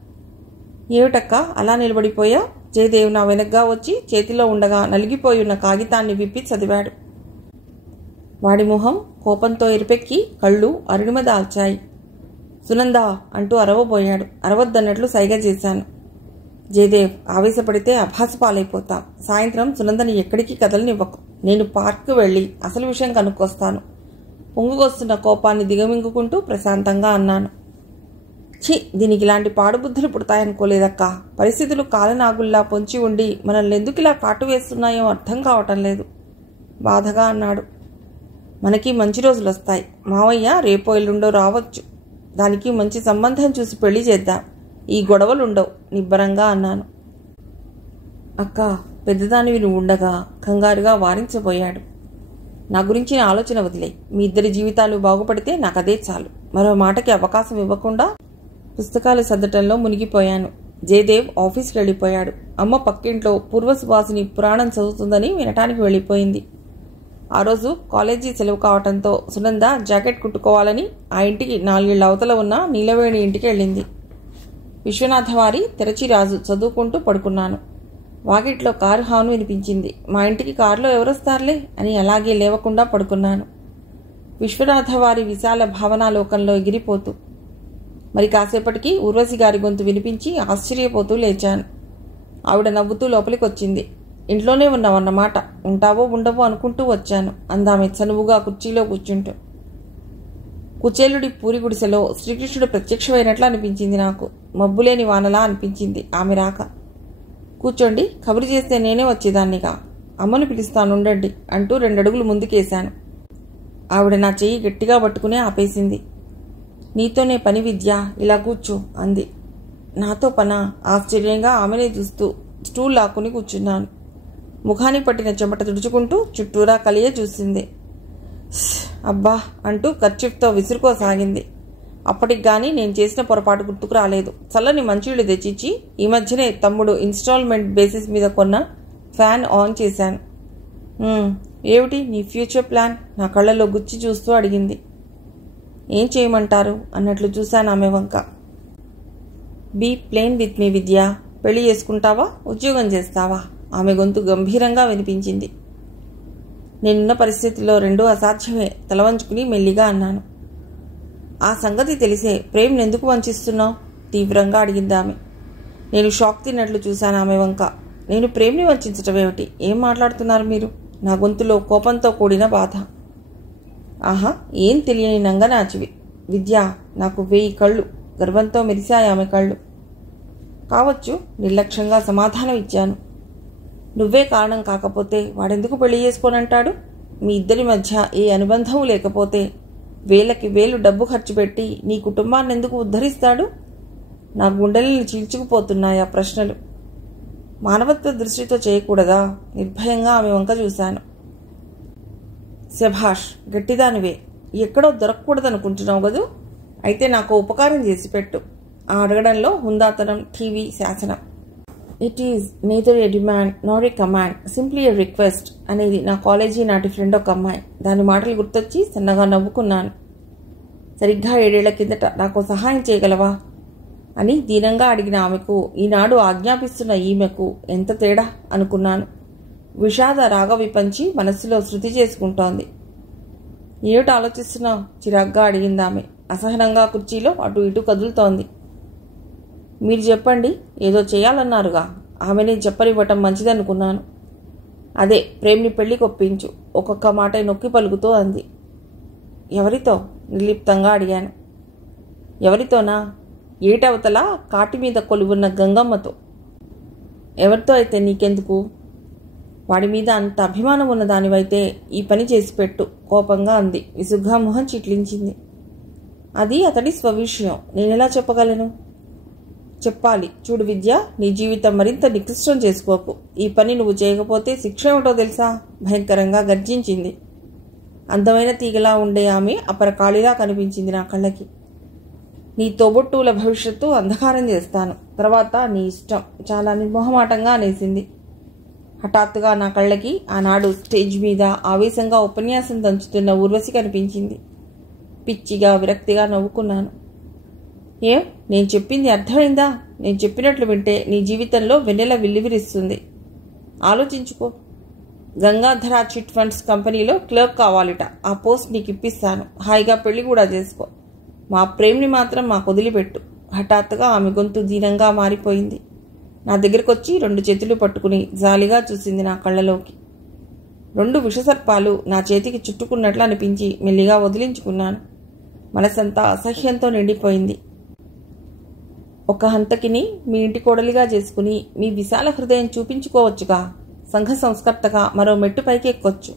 ఏమిటక్క అలా నిలబడిపోయా? జయదేవ్ నా వెనగ్గా వచ్చి చేతిలో ఉండగా నలిగిపోయున్న కాగితాన్ని విప్పి చదివాడు. వాడి మొహం కోపంతో ఎరిపెక్కి కళ్ళు అరుణిమ దాల్చాయి. సునంద అంటూ అరవబోయాడు. అరవద్దన్నట్లు సైగ చేశాను. జయదేవ్, ఆవేశపడితే అభాసపాలైపోతాం. సాయంత్రం సునందని ఎక్కడికి కదలనివ్వకు. నేను పార్క్కు వెళ్ళి అసలు విషయం కనుక్కొస్తాను. పొంగుకొస్తున్న కోపాన్ని దిగమింగుకుంటూ ప్రశాంతంగా అన్నాను. ఛీ, దీనికి ఇలాంటి పాడుబుద్ధులు పుడతాయనుకోలేదక్కా. పరిస్థితులు కాలనాగుల్లా పొంచి ఉండి మనల్ని ఎందుకు ఇలా కాటు వేస్తున్నాయో అర్థం కావటం లేదు బాధగా అన్నాడు. మనకి మంచి రోజులు వస్తాయి. మావయ్య రేపో ఎల్లుండో రావచ్చు. దానికి మంచి సంబంధం చూసి పెళ్లి చేద్దాం. ఈ గొడవలుండవు నిబ్బరంగా అన్నాను. అక్క, పెద్దదానివి నువ్వు ఉండగా కంగారుగా వారించబోయాడు. నా గురించి ఆలోచన వదిలే. మీ ఇద్దరి జీవితాలు బాగుపడితే నాకదే చాలు. మరో మాటకి అవకాశం ఇవ్వకుండా పుస్తకాలు సర్దటంలో మునిగిపోయాను. జయదేవ్ ఆఫీస్కి వెళ్ళిపోయాడు. అమ్మ పక్కింట్లో పూర్వసువాసిని పురాణం చదువుతుందని వినటానికి వెళ్ళిపోయింది. ఆ రోజు కాలేజీ సెలవు కావటంతో సునంద జాకెట్ కుట్టుకోవాలని ఆ ఇంటికి 4 ఏళ్ల అవతల ఉన్న నీలవేణి ఇంటికి వెళ్ళింది. విశ్వనాథవారి తెరచిరాజు చదువుకుంటూ పడుకున్నాను. వాకిట్లో కారు హాను వినిపించింది. మా ఇంటికి కారులో ఎవరొస్తారులే అని అలాగే లేవకుండా పడుకున్నాను. విశ్వనాథవారి విశాల భావనాలోకంలో ఎగిరిపోతూ. మరి కాసేపటికి ఊర్వశి గారి గొంతు వినిపించి ఆశ్చర్యపోతూ లేచాను. ఆవిడ నవ్వుతూ లోపలికి వచ్చింది. ఇంట్లోనే ఉన్నావన్నమాట. ఉంటావో ఉండవో అనుకుంటూ వచ్చాను అందామె చనువుగా కుర్చీలో కూర్చుంటూ. కుచేలుడి పూరి గుడిసెలో శ్రీకృష్ణుడు ప్రత్యక్షమైనట్లు అనిపించింది నాకు. మబ్బులేని వానలా అనిపించింది ఆమె రాక. కూర్చోండి, కబురు చేస్తే నేనే వచ్చేదాన్నిగా. అమ్మను పిలుస్తానుండండి అంటూ 2 అడుగులు ముందుకేశాను. ఆవిడ నా చెయ్యి గట్టిగా పట్టుకునే ఆపేసింది. నీతోనే పని విద్య, ఇలా కూర్చో అంది. నాతో పనా? ఆశ్చర్యంగా ఆమెనే చూస్తూ స్టూల్ లాక్కుని కూర్చున్నాను. ముఖానికి పట్టిన చెమట తుడుచుకుంటూ చుట్టూరా కలియ చూసింది. అబ్బా అంటూ కర్చీఫ్తో విసురుకోసాగింది. అప్పటికి గాని నేను చేసిన పొరపాటు గుర్తుకు రాలేదు. చల్లని మంచినీళ్ళు తెచ్చిచ్చి ఈ మధ్యనే తమ్ముడు ఇన్స్టాల్మెంట్ బేసిస్ మీద కొన్న ఫ్యాన్ ఆన్ చేశాను. ఏమిటి నీ ఫ్యూచర్ ప్లాన్? నా కళ్ళలో గుచ్చి చూస్తూ అడిగింది. ఏం చేయమంటారు అన్నట్లు చూశాను ఆమె వంక. బీ ప్లేన్ విత్ మీ విద్య. పెళ్లి చేసుకుంటావా, ఉద్యోగం చేస్తావా? ఆమె గొంతు గంభీరంగా వినిపించింది. నేనున్న పరిస్థితిలో రెండూ అసాధ్యమే. తలవంచుకుని మెల్లిగా అన్నాను. ఆ సంగతి తెలిసే ప్రేమ్ని ఎందుకు వంచిస్తున్నావు? తీవ్రంగా అడిగింది ఆమె. నేను షాక్ తిన్నట్లు చూశాను ఆమె వంక. నేను ప్రేమ్ని వంచడం ఏమిటి? ఏం మాట్లాడుతున్నారు మీరు? నా గొంతులో కోపంతో కూడిన బాధ. ఆహా, ఏం తెలియని నంగనాచివి విద్య. నాకు 1000 కళ్ళు. గర్వంతో మెరిశాయి ఆమె కళ్ళు. కావచ్చు, నిర్లక్ష్యంగా సమాధానం ఇచ్చాను. నువ్వే కారణం కాకపోతే వాడెందుకు పెళ్లి చేసుకోనంటాడు? మీ ఇద్దరి మధ్య ఏ అనుబంధం లేకపోతే వేలకి వేలు డబ్బు ఖర్చు పెట్టి నీ కుటుంబాన్ని ఎందుకు ఉద్ధరిస్తాడు? నా గుండెలను చీల్చుకుపోతున్నాయి ఆ ప్రశ్నలు. మానవత్వ దృష్టితో చేయకూడదా? నిర్భయంగా ఆమె వంక చూశాను. శభాష్, గట్టిదానివే. ఎక్కడో దొరకకూడదనుకుంటున్నావు కదూ? అయితే నాకు ఉపకారం చేసి పెట్టు. ఆ అడగడంలో హుందాతనం, టీవీ శాసనం. It is neither a demand not a command, simply a request అనేది నా కాలేజీ నాటి ఫ్రెండ్ ఒక అమ్మాయి. దాని మాటలు గుర్తొచ్చి సన్నగా నవ్వుకున్నాను. సరిగ్గా 7 ఏళ్ల కిందట నాకు సహాయం చేయగలవా అని దీనంగా అడిగిన ఆమెకు ఈనాడు ఆజ్ఞాపిస్తున్న ఈమెకు ఎంత తేడా అనుకున్నాను. విషాద రాగవి పంచి మనస్సులో శృతి చేసుకుంటోంది. ఏమిటి ఆలోచిస్తున్నావు? చిరాగ్గా అడిగిందామె. అసహనంగా కుర్చీలో అటు ఇటు కదులుతోంది. మీరు చెప్పండి, ఏదో చేయాలన్నారుగా. ఆమెని చెప్పనివ్వటం మంచిదనుకున్నాను. అదే, ప్రేమ్ని పెళ్లికి ఒప్పించు, ఒక్కొక్క మాట నొక్కి పలుకుతూ అంది. ఎవరితో? నిర్లిప్తంగా అడిగాను. ఎవరితోనా? ఏటవతల కాటి మీద కొలువున్న గంగమ్మతో. ఎవరితో అయితే నీకెందుకు? వాడి మీద అంత అభిమానం ఉన్న దానివైతే ఈ పని చేసి పెట్టు, కోపంగా అంది. విసుగ్గా మొహం చిట్లించింది. అది అతడి స్వవిషయం, నేనెలా చెప్పగలను? చెప్పాలి. చూడు విద్య, నీ జీవితం మరింత నికృష్టం చేసుకోకు. ఈ పని నువ్వు చేయకపోతే శిక్ష ఏమిటో తెలుసా? భయంకరంగా గర్జించింది. అందమైన తీగలా ఉండే ఆమె అపరకాళిలా కనిపించింది నా కళ్ళకి. నీ తోబుట్టువుల భవిష్యత్తు అంధకారం చేస్తాను, తర్వాత నీ ఇష్టం, చాలా నిర్మోహమాటంగా అనేసింది. హఠాత్తుగా నా కళ్ళకి ఆనాడు స్టేజ్ మీద ఆవేశంగా ఉపన్యాసం దంచుతున్న ఊర్వశి కనిపించింది. పిచ్చిగా విరక్తిగా నవ్వుకున్నాను. ఏం, నేను చెప్పింది అర్థమైందా? నేను చెప్పినట్లు వింటే నీ జీవితంలో వెన్నెల విల్లివిరిస్తుంది. ఆలోచించుకో. గంగాధర చిట్ ఫండ్స్ కంపెనీలో క్లర్క్ కావాలిట. ఆ పోస్ట్ నీకు ఇప్పిస్తాను. హాయిగా పెళ్లి కూడా చేసుకో. మా ప్రేమ్ని మాత్రం మాకు వదిలిపెట్టు. హఠాత్తుగా ఆమె గొంతు దీనంగా మారిపోయింది. నా దగ్గరకు వచ్చి 2 చేతులు పట్టుకుని జాలిగా చూసింది నా కళ్ళలోకి. 2 విషసర్పాలు నా చేతికి చుట్టుకున్నట్లు అనిపించి మెల్లిగా వదిలించుకున్నాను. మనసంతా అసహ్యంతో నిండిపోయింది. ఒక హంతకిని మీ ఇంటి కోడలిగా చేసుకుని మీ విశాల హృదయం చూపించుకోవచ్చుగా. సంఘ సంస్కర్తగా మరో మెట్టు పైకి ఎక్కొచ్చు.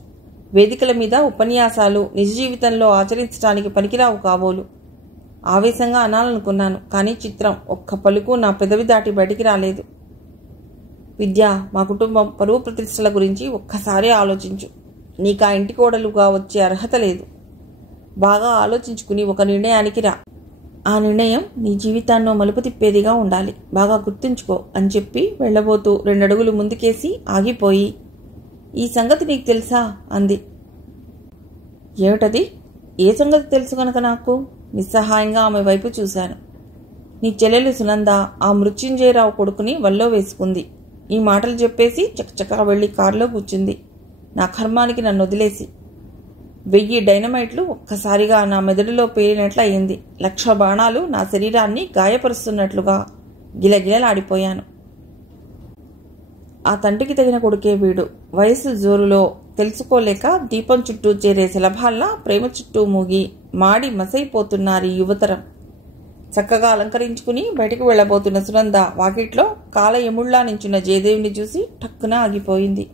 వేదికల మీద ఉపన్యాసాలు నిజ జీవితంలో ఆచరించడానికి పనికిరావు కాబోలు. ఆవేశంగా అనాలనుకున్నాను, కానీ చిత్రం, ఒక్క పలుకు నా పెదవి దాటి బయటికి రాలేదు. విద్య, మా కుటుంబం పరువు ప్రతిష్టల గురించి ఒక్కసారి ఆలోచించు. నీకు ఆ ఇంటి కోడలుగా వచ్చే అర్హత లేదు. బాగా ఆలోచించుకుని ఒక నిర్ణయానికి రా. ఆ నిర్ణయం నీ జీవితాన్నో మలుపు తిప్పేదిగా ఉండాలి. బాగా గుర్తుంచుకో అని చెప్పి వెళ్లబోతూ 2 అడుగులు ముందుకేసి ఆగిపోయి, ఈ సంగతి నీకు తెలుసా అంది. ఏమిటది? ఏ సంగతి తెలుసు కనుక నాకు? నిస్సహాయంగా ఆమె వైపు చూశాను. నీ చెల్లెలు సునంద ఆ మృత్యుంజయరావు కొడుకుని వల్లో వేసుకుంది. ఈ మాటలు చెప్పేసి చకచకా వెళ్లి కారులో కూర్చుంది. నా కర్మానికి నన్ను వదిలేసి. 1000 డైనమైట్లు ఒక్కసారిగా నా మెదడులో పేలినట్లు అయింది. 1,00,000 బాణాలు నా శరీరాన్ని గాయపరుస్తున్నట్లుగా గిలగిలలాడిపోయాను. ఆ తండ్రికి తగిన కొడుకే వీడు. వయస్సు జోరులో తెలుసుకోలేక దీపం చుట్టూ చేరే శలభాల్లా ప్రేమ చుట్టూ మూగి మాడి మసైపోతున్నారు ఈ యువతరం. చక్కగా అలంకరించుకుని బయటకు వెళ్లబోతున్న సునంద వాకిట్లో కాల ఎముళ్లా నించున్న జయదేవిని చూసి టక్కున ఆగిపోయింది.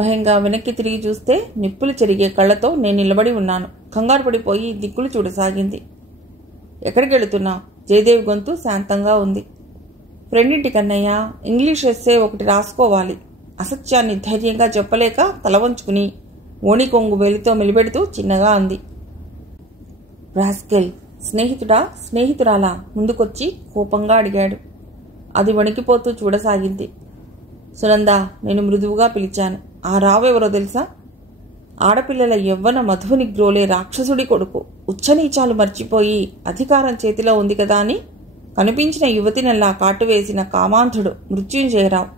భయంగా వెనక్కి తిరిగి చూస్తే నిప్పులు చెరిగే కళ్లతో నేను నిలబడి ఉన్నాను. కంగారు పడిపోయి దిక్కులు చూడసాగింది. ఎక్కడికి వెళుతున్నావు? జయదేవి గొంతు శాంతంగా ఉంది. ఫ్రెండింటి కన్నయ్య, ఇంగ్లీష్ ఎస్సే ఒకటి రాసుకోవాలి. అసత్యాన్ని ధైర్యంగా చెప్పలేక తల వంచుకుని ఓణి కొంగు వేలితో మెలిపెడుతూ చిన్నగా అంది. రాస్కెల్, స్నేహితుడా స్నేహితురాలా? ముందుకొచ్చి కోపంగా అడిగాడు. అది వణికిపోతూ చూడసాగింది. సునంద, నేను మృదువుగా పిలిచాను. ఆ రావెవరో తెలుసా? ఆడపిల్లల యవ్వన మధువుని గ్రోలే రాక్షసుడి కొడుకు. ఉచ్చనీచాలు మర్చిపోయి అధికారం చేతిలో ఉంది కదా అని కనిపించిన యువతినల్లా కాటువేసిన కామాంధుడు మృత్యుంజయరావు.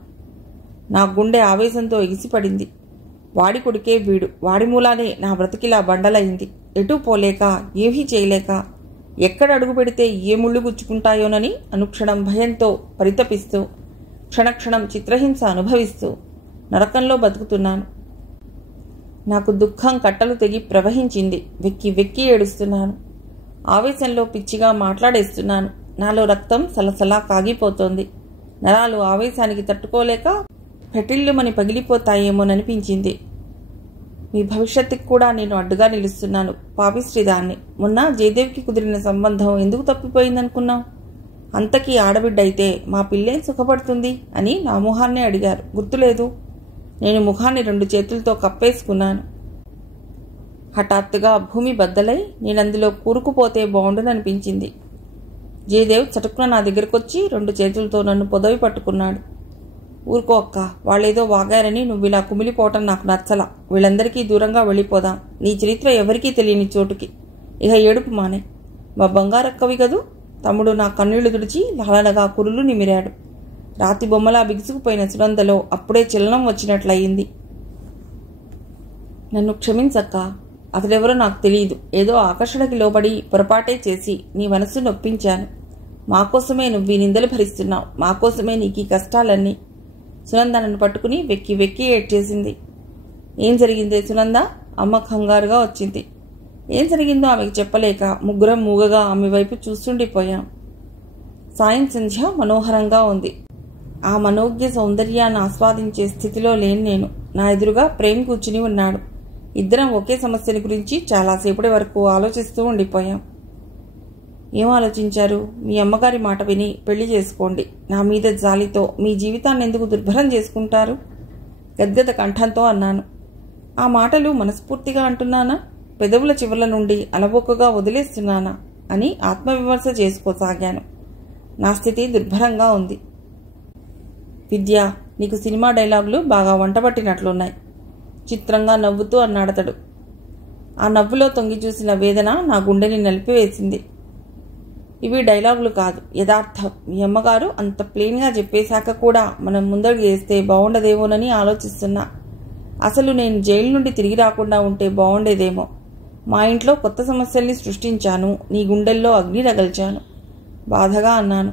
నా గుండె ఆవేశంతో ఎగిసిపడింది. వాడి కొడుకే వీడు. వాడి మూలానే నా బ్రతికిలా బండలైంది. ఎటూ పోలేక, ఏమీ చేయలేక, ఎక్కడ అడుగు పెడితే ఏ ముళ్ళు గుచ్చుకుంటాయోనని అనుక్షణం భయంతో పరితపిస్తూ, క్షణక్షణం చిత్రహింస అనుభవిస్తూ నరకంలో బతుకుతున్నాను. నాకు దుఃఖం కట్టలు తెగి ప్రవహించింది. వెక్కి వెక్కి ఏడుస్తున్నాను. ఆవేశంలో పిచ్చిగా మాట్లాడేస్తున్నాను. నాలో రక్తం సలసలా కాగిపోతోంది. నరాలు ఆవేశానికి తట్టుకోలేక పెటిల్లుమని పగిలిపోతాయేమోననిపించింది. మీ భవిష్యత్తుకి కూడా నేను అడ్డుగా నిలుస్తున్నాను. పాపిశ్రీదాన్ని. మొన్న జయదేవికి కుదిరిన సంబంధం ఎందుకు తప్పిపోయిందనుకున్నావు? అంతకీ ఆడబిడ్డ అయితే మా పిల్లేం సుఖపడుతుంది అని నా మొహాన్నే అడిగారు. గుర్తులేదు? నేను ముఖాన్ని 2 చేతులతో కప్పేసుకున్నాను. హఠాత్తుగా భూమి బద్దలై నేనందులో కూరుకుపోతే బాగుండుననిపించింది. జయదేవ్ చటుక్కున నా దగ్గరకొచ్చి 2 చేతులతో నన్ను పొదవి పట్టుకున్నాడు. ఊరుకో అక్క, వాళ్ళేదో వాగారని నువ్వు ఇలా కుమిలిపోవటం నాకు నచ్చల. వీళ్ళందరికీ దూరంగా వెళ్ళిపోదాం. నీ చరిత్ర ఎవరికీ తెలియని చోటుకి. ఇక ఏడుపు మానే. మా బంగారక్కవి కదూ. తమ్ముడు నా కన్నీళ్లు తుడిచి లాలనగా కురులు నిమిరాడు. రాతి బొమ్మలా బిగుసుకుపోయిన సునందలో అప్పుడే చలనం వచ్చినట్లయింది. నన్ను క్షమించక్క. అతడెవరో నాకు తెలియదు. ఏదో ఆకర్షణకి లోబడి పొరపాటే చేసి నీ మనస్సు నొప్పించాను. మాకోసమే నువ్వు ఈ నిందలు భరిస్తున్నావు. మాకోసమే నీకు ఈ కష్టాలన్నీ. సునంద నన్ను పట్టుకుని వెక్కి వెక్కి ఏడ్చేసింది. ఏం జరిగిందే సునంద? అమ్మ కంగారుగా వచ్చింది. ఏం జరిగిందో ఆమెకు చెప్పలేక ముగ్గురం మూగగా ఆమె వైపు చూస్తుండిపోయాం. సాయం సంధ్య మనోహరంగా ఉంది. ఆ మనోజ్ఞ సౌందర్యాన్ని ఆస్వాదించే స్థితిలో లేని నేను. నా ఎదురుగా ప్రేమ్ కూర్చుని ఉన్నాడు. ఇద్దరం ఒకే సమస్యని గురించి చాలాసేపటి వరకు ఆలోచిస్తూ ఉండిపోయాం. ఏం ఆలోచించారు? మీ అమ్మగారి మాట విని పెళ్లి చేసుకోండి. నా మీద జాలితో మీ జీవితాన్ని ఎందుకు దుర్భరం చేసుకుంటారు? గద్గద కంఠంతో అన్నాను. ఆ మాటలు మనస్ఫూర్తిగా అంటున్నానా? పెదవుల చివర్ల నుండి అలవోకగా వదిలేస్తున్నానా అని ఆత్మవిమర్శ చేసుకోసాగాను. నా స్థితి దుర్భరంగా ఉంది. విద్య, నీకు సినిమా డైలాగులు బాగా వంటబట్టినట్లున్నాయి. చిత్రంగా నవ్వుతూ అన్నాడతడు. ఆ నవ్వులో తొంగి చూసిన వేదన నా గుండెని నలిపివేసింది. ఇవి డైలాగులు కాదు, యథార్థం. మీ అమ్మగారు అంత ప్లెయిన్గా చెప్పేశాక కూడా మనం ముందడుగు వేస్తే బాగుండదేమోనని ఆలోచిస్తున్నా. అసలు నేను జైలు నుండి తిరిగి రాకుండా ఉంటే బాగుండేదేమో. మా ఇంట్లో కొత్త సమస్యల్ని సృష్టించాను. నీ గుండెల్లో అగ్ని రగల్చాను. బాధగా అన్నాను.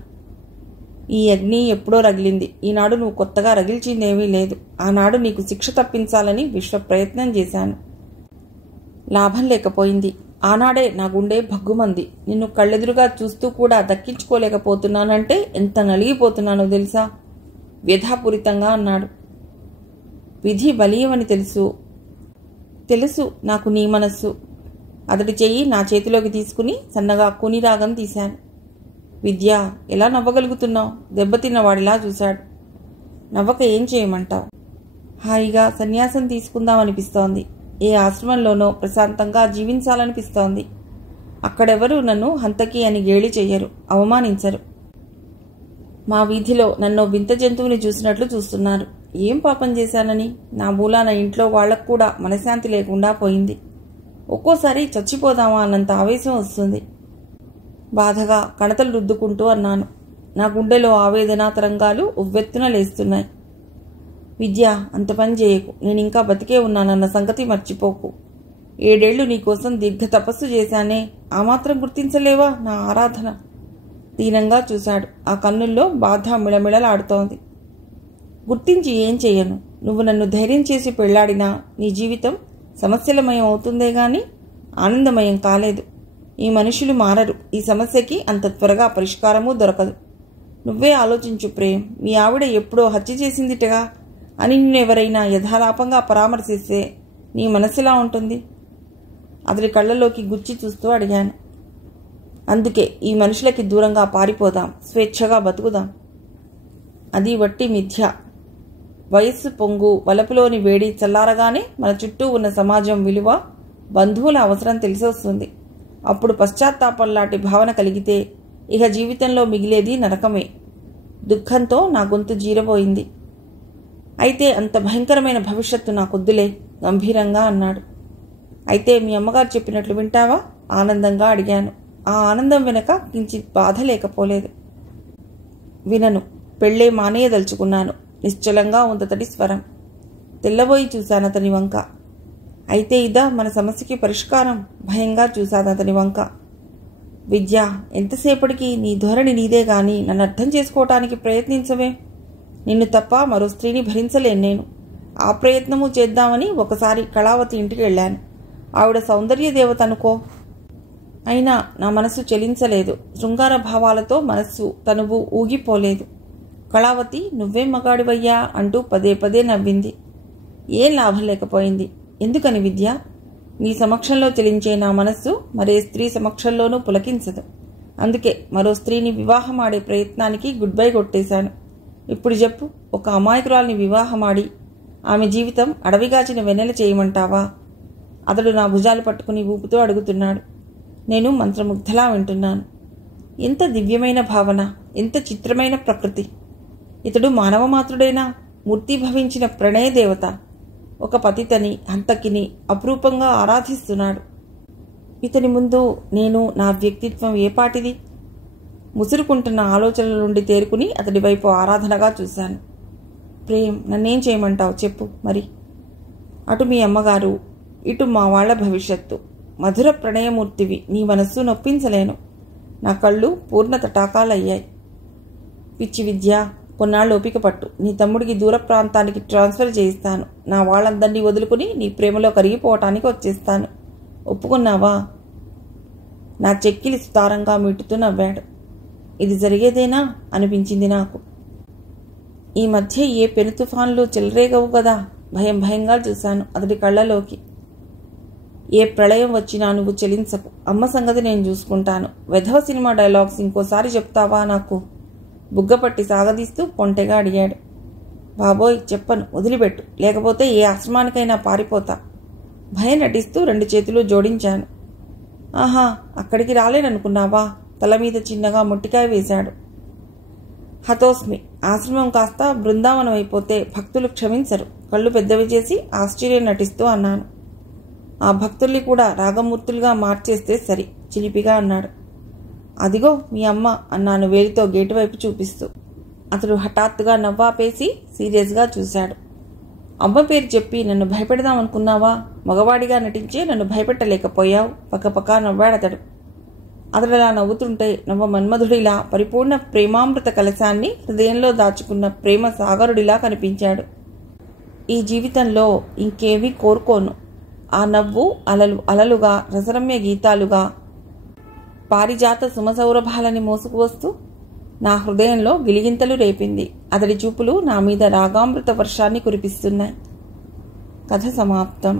ఈ అగ్ని ఎప్పుడో రగిలింది. ఈనాడు నువ్వు కొత్తగా రగిల్చిందేమీ లేదు. ఆనాడు నీకు శిక్ష తప్పించాలని విశ్వ ప్రయత్నం చేశాను. లాభం లేకపోయింది. ఆనాడే నా గుండె భగ్గుమంది. నిన్ను కళ్ళెదురుగా చూస్తూ కూడా దక్కించుకోలేకపోతున్నానంటే ఎంత నలిగిపోతున్నానో తెలుసా? వ్యధాపూరితంగా అన్నాడు. విధి బలీయమని తెలుసు నాకు నీ మనస్సు. అతడి చెయ్యి నా చేతిలోకి తీసుకుని సన్నగా కునిరాగం తీశాను. విద్య, ఎలా నవ్వగలుగుతున్నావు? దెబ్బతిన్నవాడిలా చూశాడు. నవ్వక ఏం చేయమంటావు? హాయిగా సన్యాసం తీసుకుందామనిపిస్తోంది. ఏ ఆశ్రమంలోనో ప్రశాంతంగా జీవించాలనిపిస్తోంది. అక్కడెవరూ నన్ను హంతకి అని గేలి చెయ్యరు, అవమానించరు. మా వీధిలో నన్ను వింత జంతువుని చూసినట్లు చూస్తున్నారు. ఏం పాపం చేశానని? నా మూలాన ఇంట్లో వాళ్లకు కూడా మనశ్శాంతి లేకుండా పోయింది. ఒక్కోసారి చచ్చిపోదామా అన్నంత ఆవేశం వస్తుంది. బాధగా కణతలు రుద్దుకుంటూ అన్నాను. నా గుండెలో ఆవేదన తరంగాలు ఉవ్వెత్తున లేస్తున్నాయి. విద్య, అంత పని చేయకు. నేనింకా బతికే ఉన్నానన్న సంగతి మర్చిపోకు. 7 ఏళ్లు నీకోసం దీర్ఘ తపస్సు చేశానే, ఆ మాత్రం గుర్తించలేవా నా ఆరాధన? దీనంగా చూశాడు. ఆ కన్నుల్లో బాధ మిళమిళలాడుతోంది. గుర్తించి ఏం చెయ్యను? నువ్వు నన్ను ధైర్యం చేసి పెళ్లాడినా నీ జీవితం సమస్యలమయం అవుతుందే గాని ఆనందమయం కాలేదు. ఈ మనుషులు మారరు. ఈ సమస్యకి అంత త్వరగా పరిష్కారమూ దొరకదు. నువ్వే ఆలోచించు ప్రేమ్. మీ ఆవిడ ఎప్పుడో హత్య చేసిందిటగా అని నిన్నెవరైనా యథాలాపంగా పరామర్శిస్తే నీ మనసులా ఉంటుంది? అతడి కళ్ళలోకి గుచ్చి చూస్తూ అడిగాను. అందుకే ఈ మనుషులకి దూరంగా పారిపోదాం, స్వేచ్ఛగా బతుకుదాం. అది వట్టి మిథ్య. వయస్సు పొంగు, వలపులోని వేడి చల్లారగానే మన చుట్టూ ఉన్న సమాజం విలువ, బంధువుల అవసరం తెలిసొస్తుంది. అప్పుడు పశ్చాత్తాపంలాంటి భావన కలిగితే ఇక జీవితంలో మిగిలేది నరకమే. దుఃఖంతో నా గొంతు జీరబోయింది. అయితే అంత భయంకరమైన భవిష్యత్తు నాకొద్దులే, గంభీరంగా అన్నాడు. అయితే మీ అమ్మగారు చెప్పినట్లు వింటావా? ఆనందంగా అడిగాను. ఆ ఆనందం వెనక కించిత్ బాధ లేకపోలేదు. వినను. పెళ్లే మానేయదలుచుకున్నాను. నిశ్చలంగా ఉందతడి స్వరం. తెల్లబోయి చూశానతని వంక. అయితే ఇదా మన సమస్యకి పరిష్కారం? భయంగా చూశానతని వంక. విద్య, ఎంతసేపటికి నీ ధోరణి నీదే గాని నన్ను అర్థం చేసుకోవటానికి ప్రయత్నించవే. నిన్ను తప్ప మరో స్త్రీని భరించలేను నేను. ఆ ప్రయత్నము చేద్దామని ఒకసారి కళావతి ఇంటికి వెళ్ళాను. ఆవిడ సౌందర్య దేవత అనుకో. అయినా నా మనస్సు చెలించలేదు. శృంగార భావాలతో మనస్సు తనువు ఊగిపోలేదు. కళావతి, నువ్వేం మగాడివయ్యా అంటూ పదే పదే నవ్వింది. ఏం లాభం లేకపోయింది. ఎందుకని విద్య? నీ సమక్షంలో చెలించే నా మనస్సు మరే స్త్రీ సమక్షంలోనూ పులకించదు. అందుకే మరో స్త్రీని వివాహమాడే ప్రయత్నానికి గుడ్ బై కొట్టేశాను. ఇప్పుడు చెప్పు, ఒక అమాయకురాల్ని వివాహమాడి ఆమె జీవితం అడవిగాచిన వెన్నెల చేయమంటావా? అతడు నా భుజాలు పట్టుకుని ఊపుతూ అడుగుతున్నాడు. నేను మంత్రముగ్ధలా వింటున్నాను. ఎంత దివ్యమైన భావన, ఎంత చిత్రమైన ప్రకృతి! ఇతడు మానవమాత్రుడైనా మూర్తిభవించిన ప్రణయ దేవత. ఒక పతితని, హంతకిని అపురూపంగా ఆరాధిస్తున్నాడు. ఇతని ముందు నేను నా వ్యక్తిత్వం ఏపాటిది? ముసురుకుంటున్న ఆలోచనల నుండి తేరుకుని అతడి వైపు ఆరాధనగా చూశాను. ప్రేమ్, నన్నేం చేయమంటావు చెప్పు మరి. అటు మీ అమ్మగారు, ఇటు మా వాళ్ల భవిష్యత్తు. మధుర ప్రణయమూర్తివి, నీ మనస్సు నొప్పించలేను. నా కళ్ళు పూర్ణ తటాకాలయ్యాయి. పిచ్చి విద్య, కొన్నాళ్ళు ఓపిక పట్టు. నీ తమ్ముడికి దూర ప్రాంతానికి ట్రాన్స్ఫర్ చేయిస్తాను. నా వాళ్ళందరినీ వదులుకుని నీ ప్రేమలో కరిగిపోవటానికి వచ్చేస్తాను. ఒప్పుకున్నావా? నా చెక్కిలి సుతారంగా మీటుతూ నవ్వాడు. ఇది జరిగేదేనా అనిపించింది నాకు. ఈ మధ్య ఏ పెను తుఫాన్లు చెలరేగవు కదా. భయం భయంగా చూశాను అతడి కళ్ళలోకి. ఏ ప్రళయం వచ్చినా నువ్వు చెలించకు. అమ్మ సంగతి నేను చూసుకుంటాను. వెధవ సినిమా డైలాగ్స్ ఇంకోసారి చెప్తావా నాకు? బుగ్గపట్టి సాగదీస్తూ కొంటెగా అడిగాడు. బాబోయ్, చెప్పను, వదిలిపెట్టు, లేకపోతే ఏ ఆశ్రమానికైనా పారిపోతా. భయం నటిస్తూ 2 చేతులు జోడించాను. ఆహా, అక్కడికి రాలేననుకున్నావా? తల మీద చిన్నగా మొట్టికాయ వేశాడు. హతోస్మి. ఆశ్రమం కాస్త బృందావనం అయిపోతే భక్తులు క్షమించరు. కళ్ళు పెద్దవి చేసి ఆశ్చర్యం నటిస్తూ అన్నాను. ఆ భక్తుల్ని కూడా రాగమూర్తులుగా మార్చేస్తే సరి, చిలిపిగా అన్నాడు. అదిగో మీ అమ్మ అన్నాను వేలితో గేటు వైపు చూపిస్తూ. అతడు హఠాత్తుగా నవ్వాపేసి సీరియస్గా చూశాడు. అమ్మ పేరు చెప్పి నన్ను భయపెడదామనుకున్నావా? మగవాడిగా నటించే నన్ను భయపెట్టలేకపోయావు. పక్కపక్క నవ్వాడతడు. అతడలా నవ్వుతుంటే నవ్వ మన్మధుడిలా పరిపూర్ణ ప్రేమామృత కలశాన్ని హృదయంలో దాచుకున్న ప్రేమ సాగరుడిలా కనిపించాడు. ఈ జీవితంలో ఇంకేమీ కోరుకోను. ఆ నవ్వు అలలు అలలుగా, రసరమ్య గీతాలుగా, పారిజాత సుమసౌరభాలని మోసుకువస్తూ నా హృదయంలో గిలిగింతలు రేపింది. అతడి చూపులు నా మీద రాగామృత వర్షాన్ని కురిపిస్తున్నాయి. కథ సమాప్తం.